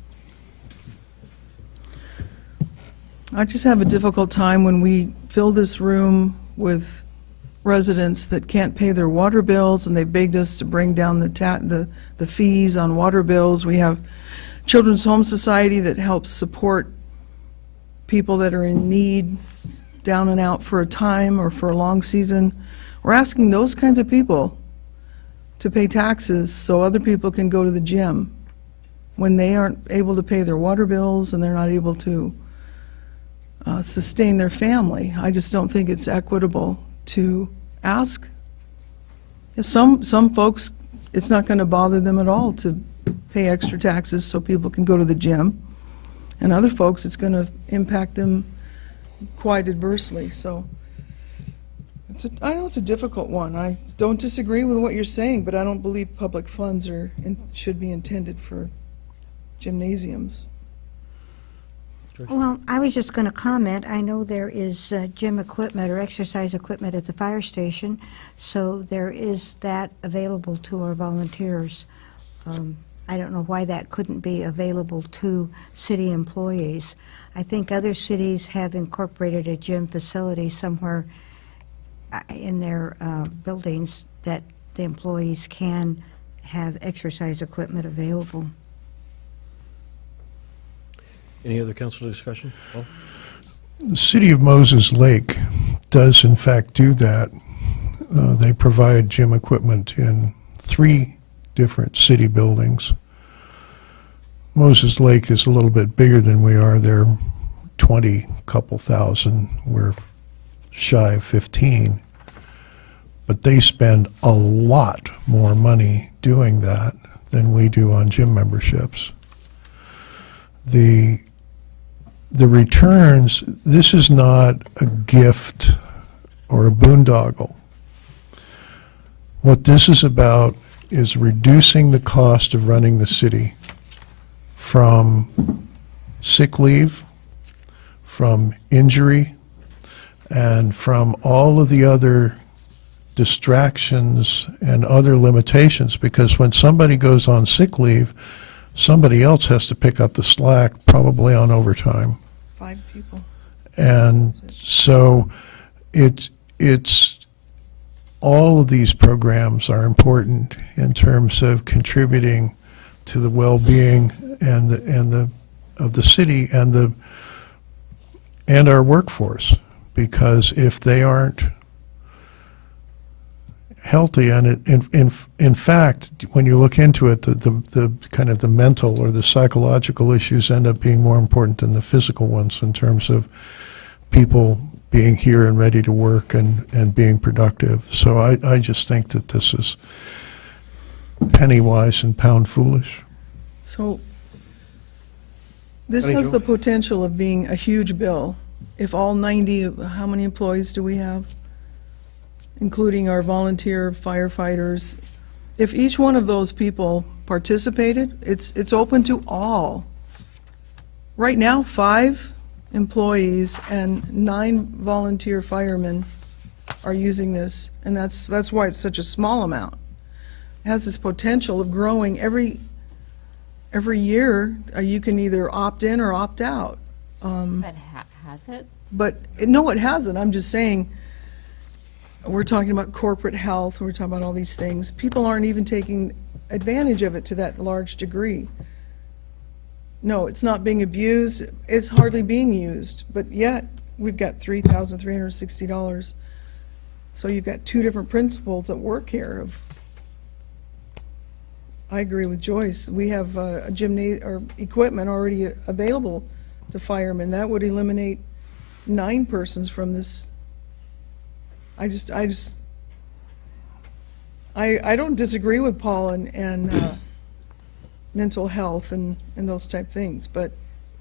I just have a difficult time when we fill this room with residents that can't pay their water bills, and they begged us to bring down the fees on water bills. We have Children's Home Society that helps support people that are in need, down and out for a time or for a long season. We're asking those kinds of people to pay taxes so other people can go to the gym when they aren't able to pay their water bills and they're not able to sustain their family. I just don't think it's equitable to ask. Some folks, it's not going to bother them at all to pay extra taxes so people can go to the gym. And other folks, it's going to impact them quite adversely. So I know it's a difficult one. I don't disagree with what you're saying, but I don't believe public funds should be intended for gymnasiums. Well, I was just going to comment. I know there is gym equipment or exercise equipment at the fire station, so there is that available to our volunteers. I don't know why that couldn't be available to city employees. I think other cities have incorporated a gym facility somewhere in their buildings that the employees can have exercise equipment available. Any other council discussion? Paul? The city of Moses Lake does in fact do that. They provide gym equipment in 3 different city buildings. Moses Lake is a little bit bigger than we are. They're 20 couple thousand. We're shy of 15. but they spend a lot more money doing that than we do on gym memberships. The returns, this is not a gift or a boondoggle. What this is about is reducing the cost of running the city from sick leave, from injury, and from all of the other distractions and other limitations, because when somebody goes on sick leave, somebody else has to pick up the slack, probably on overtime. 5 people. And so it's all of these programs are important in terms of contributing to the well-being of the city and our workforce, because if they aren't healthy, and in fact, when you look into it, the kind of the mental or the psychological issues end up being more important than the physical ones in terms of people being here and ready to work and being productive. So I just think that this is penny wise and pound foolish. So this Honey, has Joe? the potential of being a huge bill. If all 90, how many employees do we have? Including our volunteer firefighters. If each one of those people participated, it's open to all. Right now, 5 employees and 9 volunteer firemen are using this, and that's why it's such a small amount. It has this potential of growing every year. You can either opt in or opt out. But has it? But no, it hasn't. I'm just saying, we're talking about corporate health, we're talking about all these things. People aren't even taking advantage of it to that large degree. No, it's not being abused, it's hardly being used, but yet we've got $3,360. So you've got 2 different principles at work here. I agree with Joyce. We have a or equipment already available to firemen. That would eliminate 9 persons from this. I don't disagree with Paul and mental health and those type things, but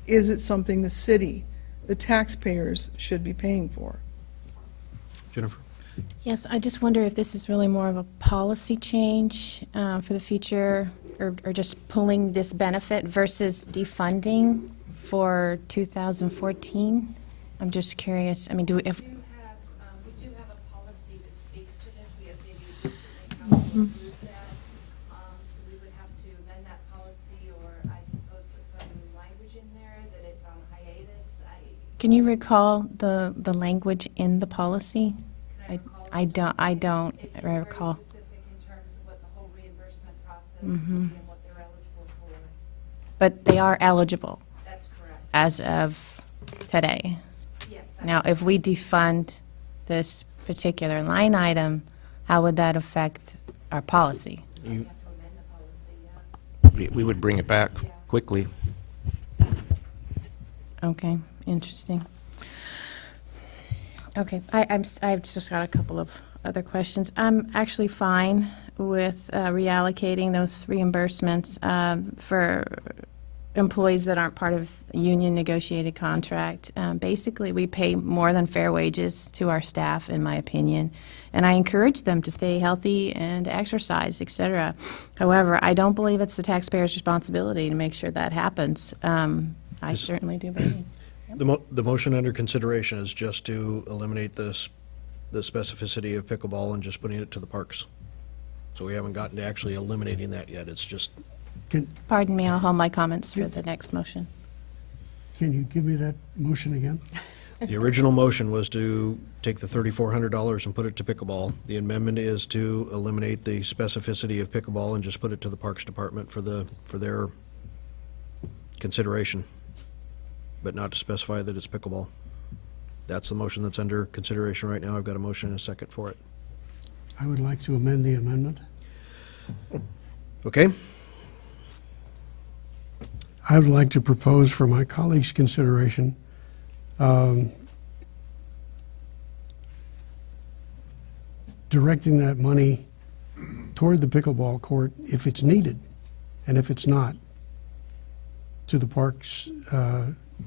is it something the city, the taxpayers, should be paying for? Jennifer? Yes, I just wonder if this is really more of a policy change for the future, or just pulling this benefit versus defunding for 2014. I'm just curious. I mean, We do have a policy that speaks to this. We have maybe recently approved that. So we would have to amend that policy, or I suppose put some language in there that it's on hiatus. Can you recall the language in the policy? I don't recall. It's very specific in terms of what the whole reimbursement process would be and what they're eligible for. But they are eligible That's correct. as of today. Yes, that's Now, if we defund this particular line item, how would that affect our policy? You have to amend the policy, yeah. We would bring it back quickly. Okay, interesting. Okay, I've just got a couple of other questions. I'm actually fine with reallocating those reimbursements for employees that aren't part of a union negotiated contract. Basically, we pay more than fair wages to our staff, in my opinion, and I encourage them to stay healthy and exercise, et cetera. However, I don't believe it's the taxpayer's responsibility to make sure that happens. I certainly do believe. The motion under consideration is just to eliminate the specificity of pickleball and just putting it to the parks. So we haven't gotten to actually eliminating that yet. It's just, Pardon me, I'll hold my comments for the next motion. Can you give me that motion again? the original motion was to take the $3,400 and put it to pickleball. The amendment is to eliminate the specificity of pickleball and just put it to the Parks Department for their consideration, but not to specify that it's pickleball. That's the motion that's under consideration right now. I've got a motion and a second for it. I would like to amend the amendment. Okay? I would like to propose for my colleagues' consideration directing that money toward the pickleball court if it's needed, and if it's not, to the Parks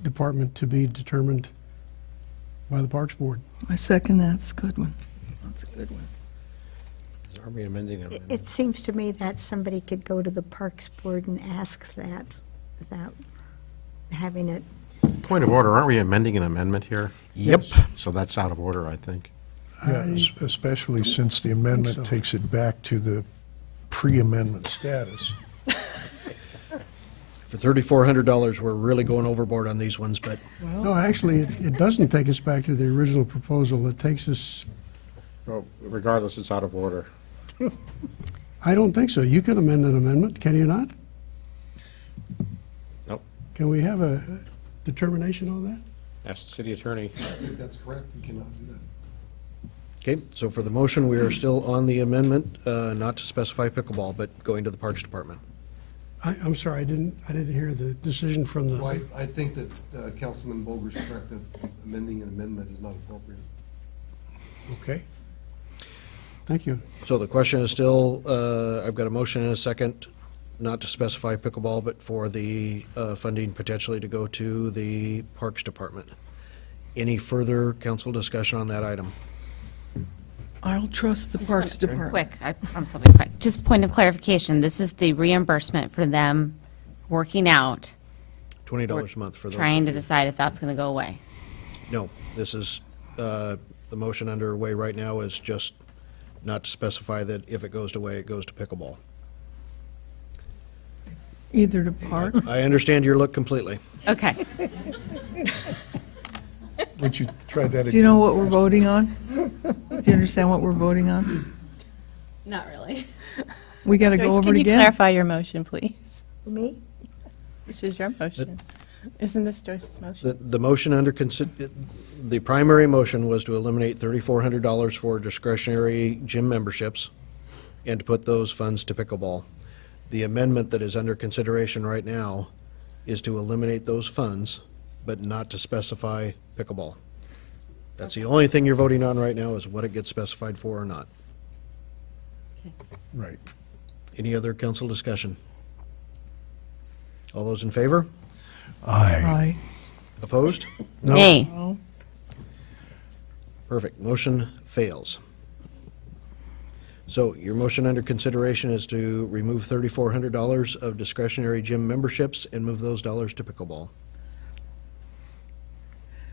Department to be determined by the Parks Board. I second that. That's a good one. That's a good one. Are we amending it? It seems to me that somebody could go to the Parks Board and ask that without having it. Point of order, aren't we amending an amendment here? Yep. So that's out of order, I think. Yeah, especially since the amendment takes it back to the pre-amendment status. For $3,400, we're really going overboard on these ones, but No, actually, it doesn't take us back to the original proposal. It takes us, Well, regardless, it's out of order. I don't think so. You can amend an amendment, can you not? Nope. Can we have a determination on that? Ask the city attorney. I think that's correct. We cannot do that. okay, so for the motion, we are still on the amendment, not to specify pickleball, but going to the Parks Department. I'm sorry, I didn't hear the decision from the. Well, I think that Councilman Boger's correct that amending an amendment is not appropriate. Okay. Thank you. So the question is still, I've got a motion and a second, not to specify pickleball, but for the funding potentially to go to the Parks Department. Any further council discussion on that item? I'll trust the Parks Department. Quick, I promise I'll be quick. Just point of clarification, this is the reimbursement for them working out, $20 a month for those. trying to decide if that's going to go away. No, this is, the motion underway right now is just not to specify that if it goes away, it goes to pickleball. Either to Parks. I understand your look completely. Okay. Would you try that again? Do you know what we're voting on? Do you understand what we're voting on? Not really. We got to go Joyce, over it can you again. clarify your motion, please? Me? This is your motion. Isn't this Joyce's motion? The motion under the primary motion was to eliminate $3,400 for discretionary gym memberships and to put those funds to pickleball. The amendment that is under consideration right now is to eliminate those funds, but not to specify pickleball. That's the only thing you're voting on right now is what it gets specified for or not. Right. Any other council discussion? All those in favor? Aye. Aye. Opposed? Nay. No. Perfect. Motion fails. So your motion under consideration is to remove $3,400 of discretionary gym memberships and move those dollars to pickleball.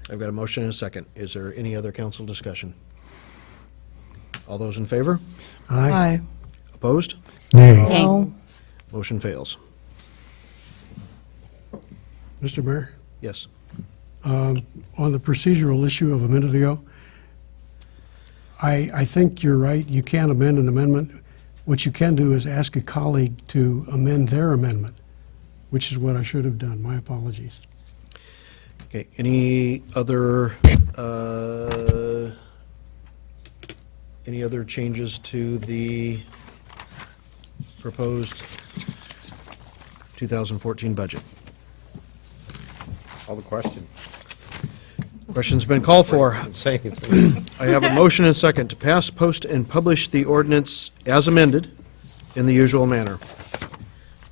I've got a motion and a second. Is there any other council discussion? All those in favor? Aye. Opposed? Nay. Nay. No. Motion fails. Mr. Mayor, Yes. on the procedural issue of a minute ago, I think you're right. You can't amend an amendment. What you can do is ask a colleague to amend their amendment, which is what I should have done. My apologies. Okay, any other changes to the proposed 2014 budget? Call the question. Question's been called for. Didn't say anything. I have a motion and second to pass, post, and publish the ordinance as amended in the usual manner.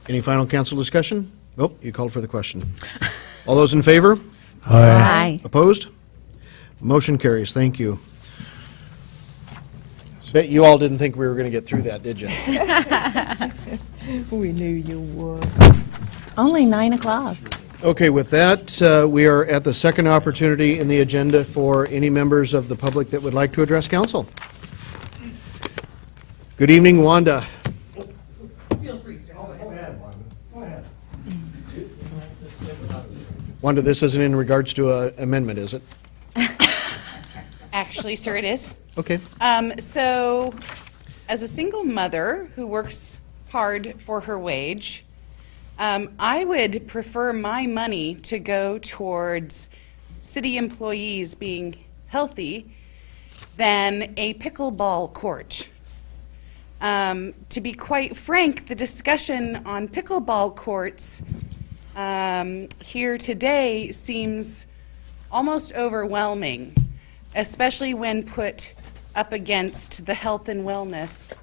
Any final council discussion? Nope, you called for the question. All those in favor? Aye. Opposed? Motion carries. Thank you. Bet you all didn't think we were going to get through that, did you? We knew you would. Only 9 o'clock. Okay, with that, we are at the second opportunity in the agenda for any members of the public that would like to address council. Good evening, Wanda. Wanda, this isn't in regards to an amendment, is it? Actually, sir, it is. Okay. So, as a single mother who works hard for her wage, I would prefer my money to go towards city employees being healthy than a pickleball court. To be quite frank, the discussion on pickleball courts here today seems almost overwhelming, especially when put up against the health and wellness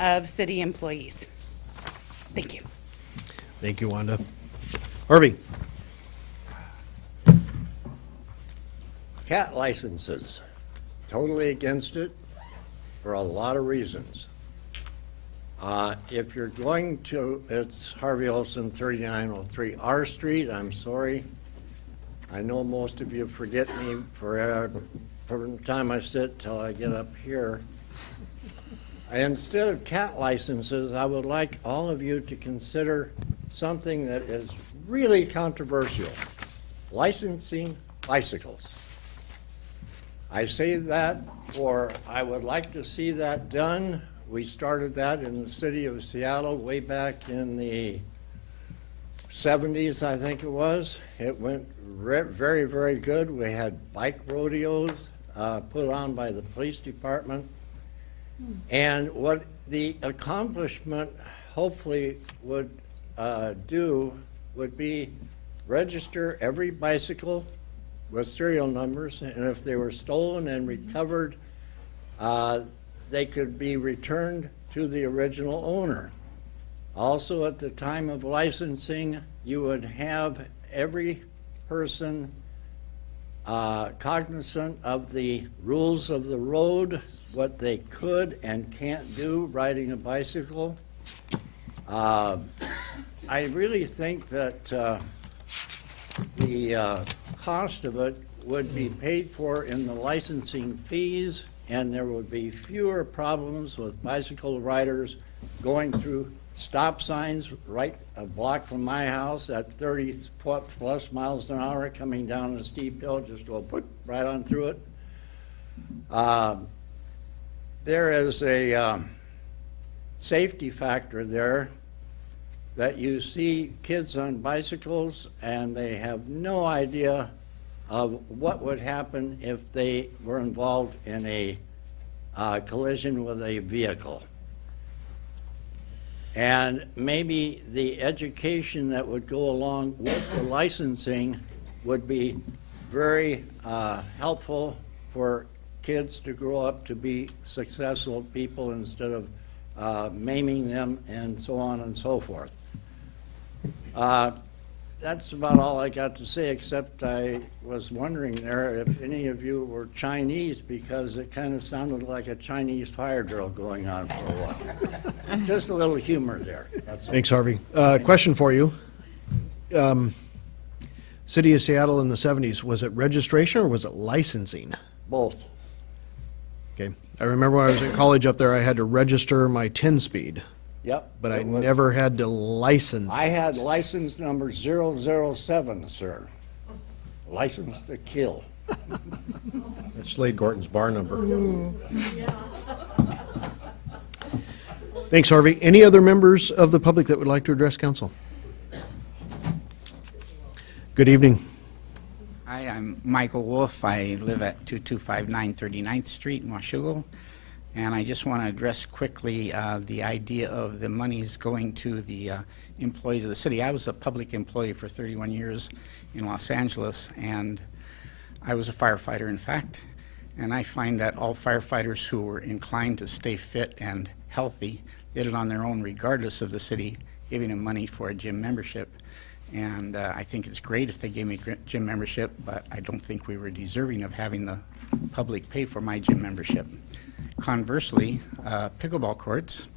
of city employees. Thank you. Thank you, Wanda. Harvey? Cat licenses, totally against it for a lot of reasons. If you're going to, it's Harvey Olson, 3903 R Street, I'm sorry. I know most of you forget me from the time I sit till I get up here. Instead of cat licenses, I would like all of you to consider something that is really controversial: licensing bicycles. I say that for I would like to see that done. We started that in the city of Seattle way back in the 70s, I think it was. It went very, very good. We had bike rodeos put on by the police department. And what the accomplishment hopefully would do would be register every bicycle with serial numbers, and if they were stolen and recovered, they could be returned to the original owner. Also, at the time of licensing, you would have every person cognizant of the rules of the road, what they could and can't do riding a bicycle. I really think that the cost of it would be paid for in the licensing fees, and there would be fewer problems with bicycle riders going through stop signs right a block from my house at 30 plus miles an hour coming down a steep hill, just go put right on through it. There is a safety factor there that you see kids on bicycles and they have no idea of what would happen if they were involved in a collision with a vehicle. And maybe the education that would go along with the licensing would be very helpful for kids to grow up to be successful people instead of maiming them and so on and so forth. That's about all I got to say, except I was wondering there if any of you were Chinese, because it kind of sounded like a Chinese fire drill going on for a while. Just a little humor there. That's all. Thanks, Harvey. Question for you. City of Seattle in the 70s, was it registration or was it licensing? Both. Okay. I remember when I was in college up there, I had to register my 10-speed. Yep. But I never had to license. I had license number 007, sir. License to kill. That's Slade Gorton's bar number. Thanks, Harvey. Any other members of the public that would like to address council? Good evening. Hi, I'm Michael Wolf. I live at 2259 39th Street in Washougal. And I just want to address quickly the idea of the monies going to the employees of the city. I was a public employee for 31 years in Los Angeles, and I was a firefighter, in fact. And I find that all firefighters who were inclined to stay fit and healthy did it on their own, regardless of the city giving them money for a gym membership. And I think it's great if they gave me a gym membership, but I don't think we were deserving of having the public pay for my gym membership. Conversely, pickleball courts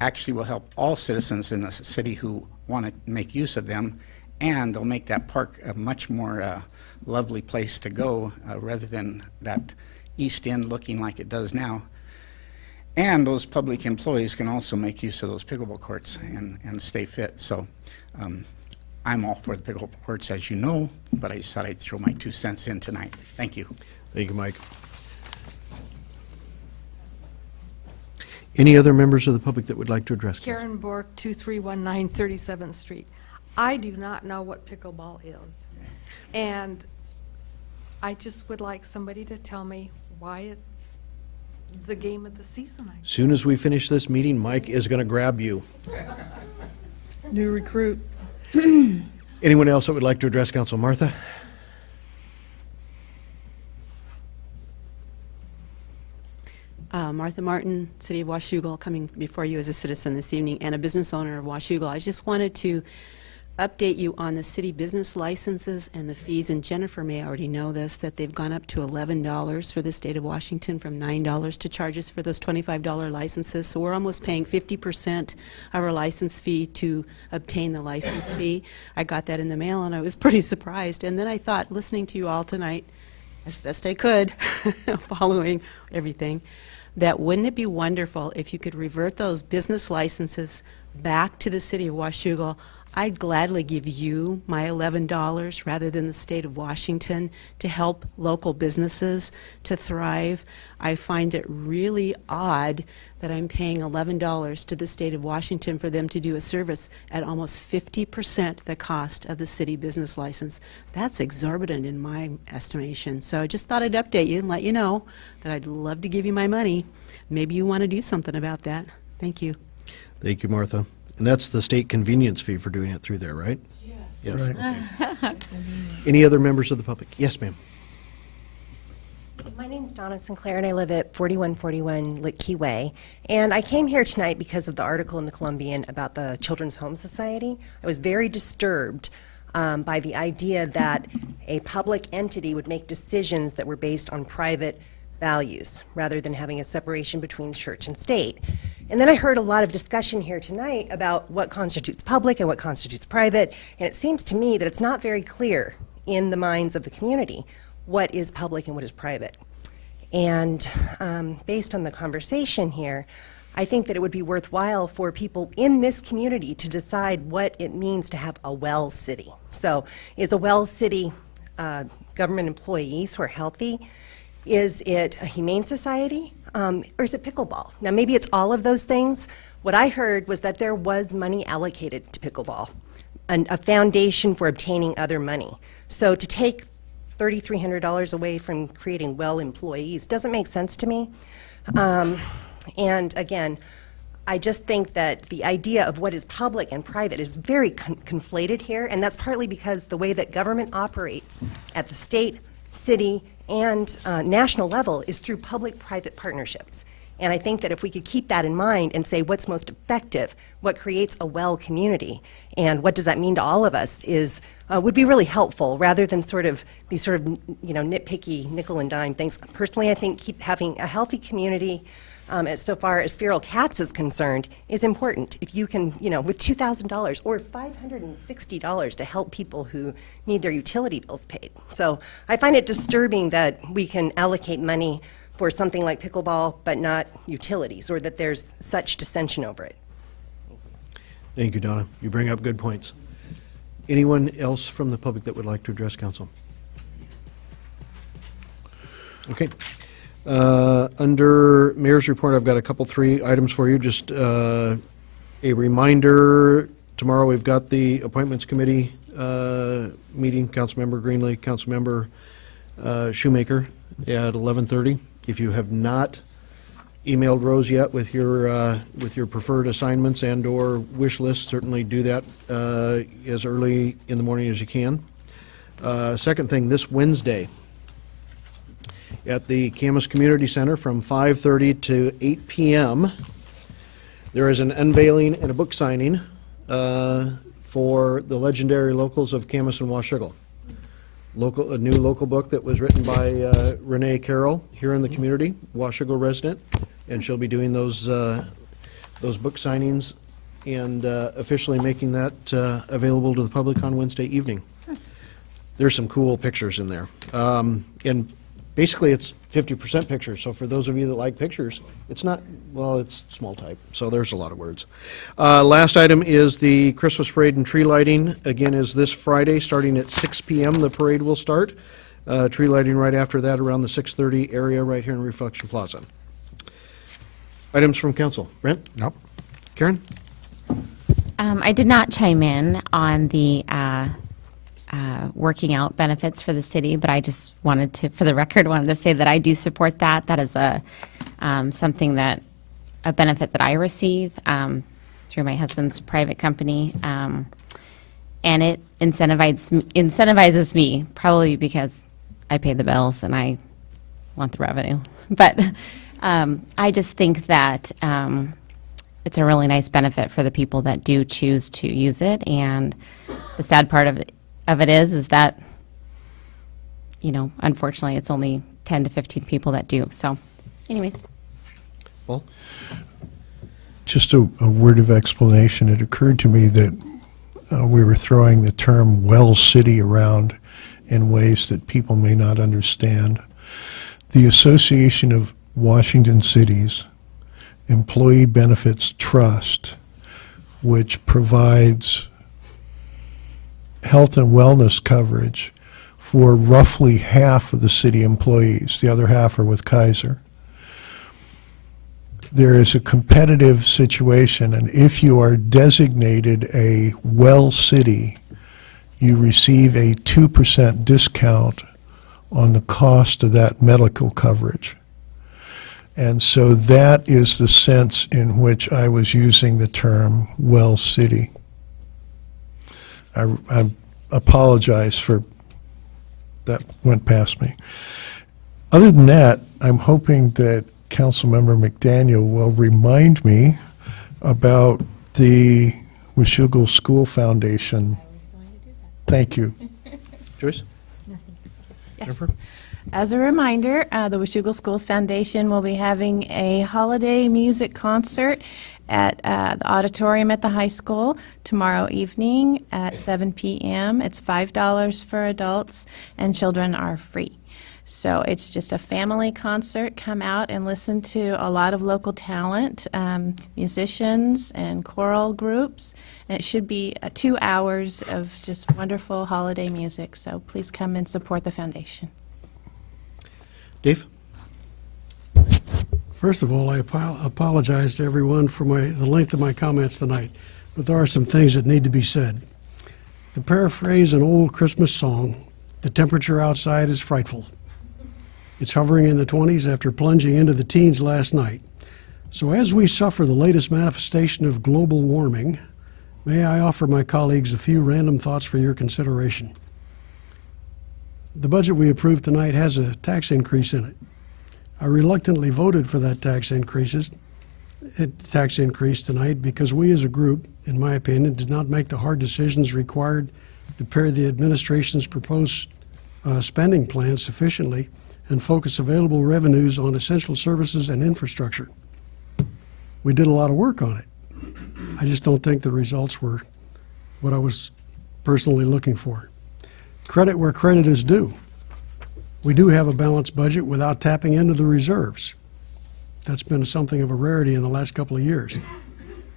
actually will help all citizens in the city who want to make use of them, and they'll make that park a much more lovely place to go rather than that east end looking like it does now. And those public employees can also make use of those pickleball courts and stay fit. So I'm all for the pickleball courts, as you know, but I just thought I'd throw my 2 cents in tonight. Thank you. Thank you, Mike. Any other members of the public that would like to address council? Karen Bork, 2319 37th Street. I do not know what pickleball is. And I just would like somebody to tell me why it's the game of the season. Soon as we finish this meeting, Mike is going to grab you. New recruit. Anyone else that would like to address council? Martha? Martha Martin, City of Washougal, coming before you as a citizen this evening and a business owner of Washougal. I just wanted to update you on the city business licenses and the fees, and Jennifer may already know this, that they've gone up to $11 for the state of Washington from $9 to charge us for those $25 licenses. So we're almost paying 50% of our license fee to obtain the license fee. I got that in the mail and I was pretty surprised. And then I thought, listening to you all tonight, as best I could, following everything, that wouldn't it be wonderful if you could revert those business licenses back to the city of Washougal? I'd gladly give you my $11 rather than the state of Washington to help local businesses to thrive. I find it really odd that I'm paying $11 to the state of Washington for them to do a service at almost 50% the cost of the city business license. That's exorbitant in my estimation. So I just thought I'd update you and let you know that I'd love to give you my money. Maybe you want to do something about that. Thank you. Thank you, Martha. And that's the state convenience fee for doing it through there, right? Yes. Okay. Any other members of the public? Yes, ma'am. My name's Donna Sinclair, and I live at 4141 Key Way. And I came here tonight because of the article in the Columbian about the Children's Home Society. I was very disturbed by the idea that a public entity would make decisions that were based on private values rather than having a separation between church and state. And then I heard a lot of discussion here tonight about what constitutes public and what constitutes private, and it seems to me that it's not very clear in the minds of the community what is public and what is private. And based on the conversation here, I think that it would be worthwhile for people in this community to decide what it means to have a well city. So is a well city government employees who are healthy? Is it a humane society? Or is it pickleball? Now, maybe it's all of those things. What I heard was that there was money allocated to pickleball, and a foundation for obtaining other money. So to take $3,300 away from creating well employees doesn't make sense to me. And again, I just think that the idea of what is public and private is very conflated here, and that's partly because the way that government operates at the state, city, and national level is through public-private partnerships. And I think that if we could keep that in mind and say what's most effective, what creates a well community, and what does that mean to all of us is would be really helpful rather than sort of these sort of nitpicky nickel and dime things. Personally, I think keep having a healthy community as so far as feral cats is concerned is important. If you can, with $2,000 or $560 to help people who need their utility bills paid. So I find it disturbing that we can allocate money for something like pickleball but not utilities, or that there's such dissension over it. Thank you, Donna. You bring up good points. Anyone else from the public that would like to address council? Okay. Under Mayor's report, I've got three items for you. Just a reminder, tomorrow we've got the Appointments Committee meeting, Councilmember Greenlee, Councilmember Shoemaker at 11:30. If you have not emailed Rose yet with your preferred assignments and or wish list, certainly do that as early in the morning as you can. Second thing, this Wednesday, at the Camas Community Center from 5:30 to 8 p.m. there is an unveiling and a book signing for the legendary locals of Camas and Washougal. A new local book that was written by Renee Carroll here in the community, Washougal resident, and she'll be doing those book signings and officially making that available to the public on Wednesday evening. There's some cool pictures in there. And basically, it's 50% pictures, so for those of you that like pictures, it's not, well, it's small type, so there's a lot of words. Last item is the Christmas parade and tree lighting. Again, is this Friday, starting at 6 p.m. the parade will start. Tree lighting right after that around the 6:30 area right here in Reflection Plaza. Items from council. Brent? Nope. Karen? I did not chime in on the working out benefits for the city, but I just wanted to, for the record, wanted to say that I do support that. That is a benefit that I receive through my husband's private company, and it incentivizes me, probably because I pay the bills and I want the revenue. But I just think that it's a really nice benefit for the people that do choose to use it. And the sad part of it is that, you know, unfortunately, it's only 10 to 15 people that do. So, anyways. Paul? Just a word of explanation. It occurred to me that we were throwing the term well city around in ways that people may not understand. The Association of Washington Cities Employee Benefits Trust, which provides health and wellness coverage for roughly half of the city employees. The other half are with Kaiser. There is a competitive situation, and if you are designated a well city, you receive a 2% discount on the cost of that medical coverage. And so that is the sense in which I was using the term well city. I apologize for that went past me. Other than that, I'm hoping that Councilmember McDaniel will remind me about the Washougal School Foundation. Thank you. Joyce? Yes. Jennifer? As a reminder, the Washougal Schools Foundation will be having a holiday music concert at the auditorium at the high school tomorrow evening at 7 p.m. It's $5 for adults, and children are free. So it's just a family concert. Come out and listen to a lot of local talent, musicians and choral groups. And it should be 2 hours of just wonderful holiday music. So please come and support the foundation. Dave? First of all, I apologize to everyone for the length of my comments tonight, but there are some things that need to be said. To paraphrase an old Christmas song, the temperature outside is frightful. It's hovering in the 20s after plunging into the teens last night. So as we suffer the latest manifestation of global warming, may I offer my colleagues a few random thoughts for your consideration. The budget we approved tonight has a tax increase in it. I reluctantly voted for that tax increase tonight because we as a group, in my opinion, did not make the hard decisions required to pair the administration's proposed spending plan sufficiently and focus available revenues on essential services and infrastructure. We did a lot of work on it. I just don't think the results were what I was personally looking for. Credit where credit is due. We do have a balanced budget without tapping into the reserves. That's been something of a rarity in the last couple of years.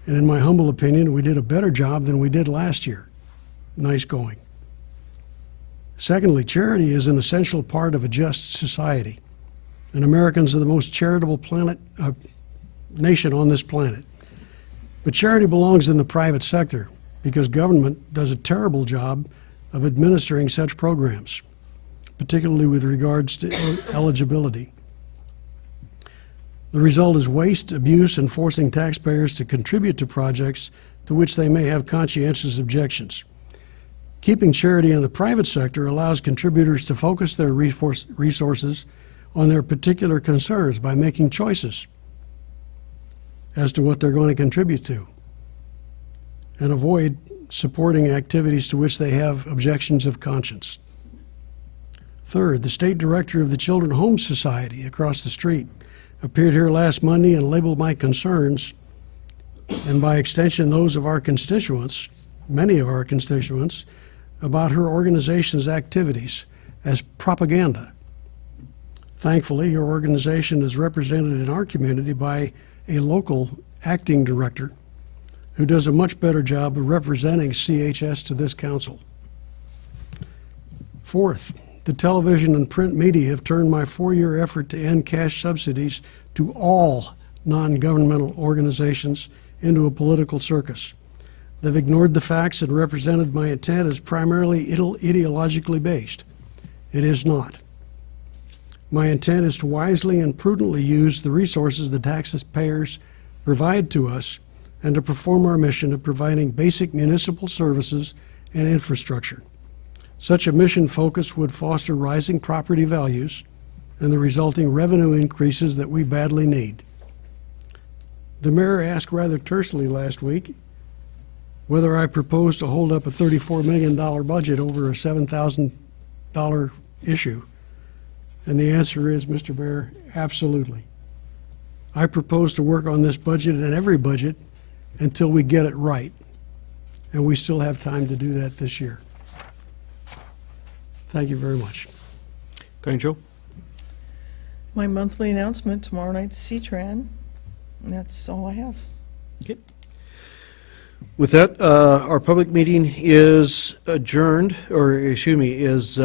And in my humble opinion, we did a better job than we did last year. Nice going. Secondly, charity is an essential part of a just society. And Americans are the most charitable nation on this planet. But charity belongs in the private sector because government does a terrible job of administering such programs, particularly with regards to eligibility. The result is waste, abuse, and forcing taxpayers to contribute to projects to which they may have conscientious objections. Keeping charity in the private sector allows contributors to focus their resources on their particular concerns by making choices as to what they're going to contribute to, and avoid supporting activities to which they have objections of conscience. Third, the state director of the Children's Home Society across the street appeared here last Monday and labeled my concerns, and by extension those of our constituents, many of our constituents, about her organization's activities as propaganda. Thankfully, her organization is represented in our community by a local acting director who does a much better job of representing CHS to this council. Fourth, the television and print media have turned my 4-year effort to end cash subsidies to all non-governmental organizations into a political circus. They've ignored the facts and represented my intent as primarily ideologically based. It is not. My intent is to wisely and prudently use the resources the taxpayers provide to us and to perform our mission of providing basic municipal services and infrastructure. Such a mission focus would foster rising property values and the resulting revenue increases that we badly need. The mayor asked rather tersely last week whether I propose to hold up a $34 million budget over a $7,000 issue. And the answer is, Mr. Mayor, absolutely. I propose to work on this budget and every budget until we get it right. And we still have time to do that this year. Thank you very much. County Joe? My monthly announcement, tomorrow night's C-Tran, and that's all I have. Okay. With that, our public meeting is adjourned, or excuse me, is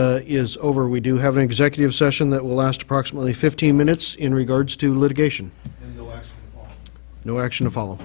over. We do have an executive session that will last approximately 15 minutes in regards to litigation. And no action to follow. No action to follow.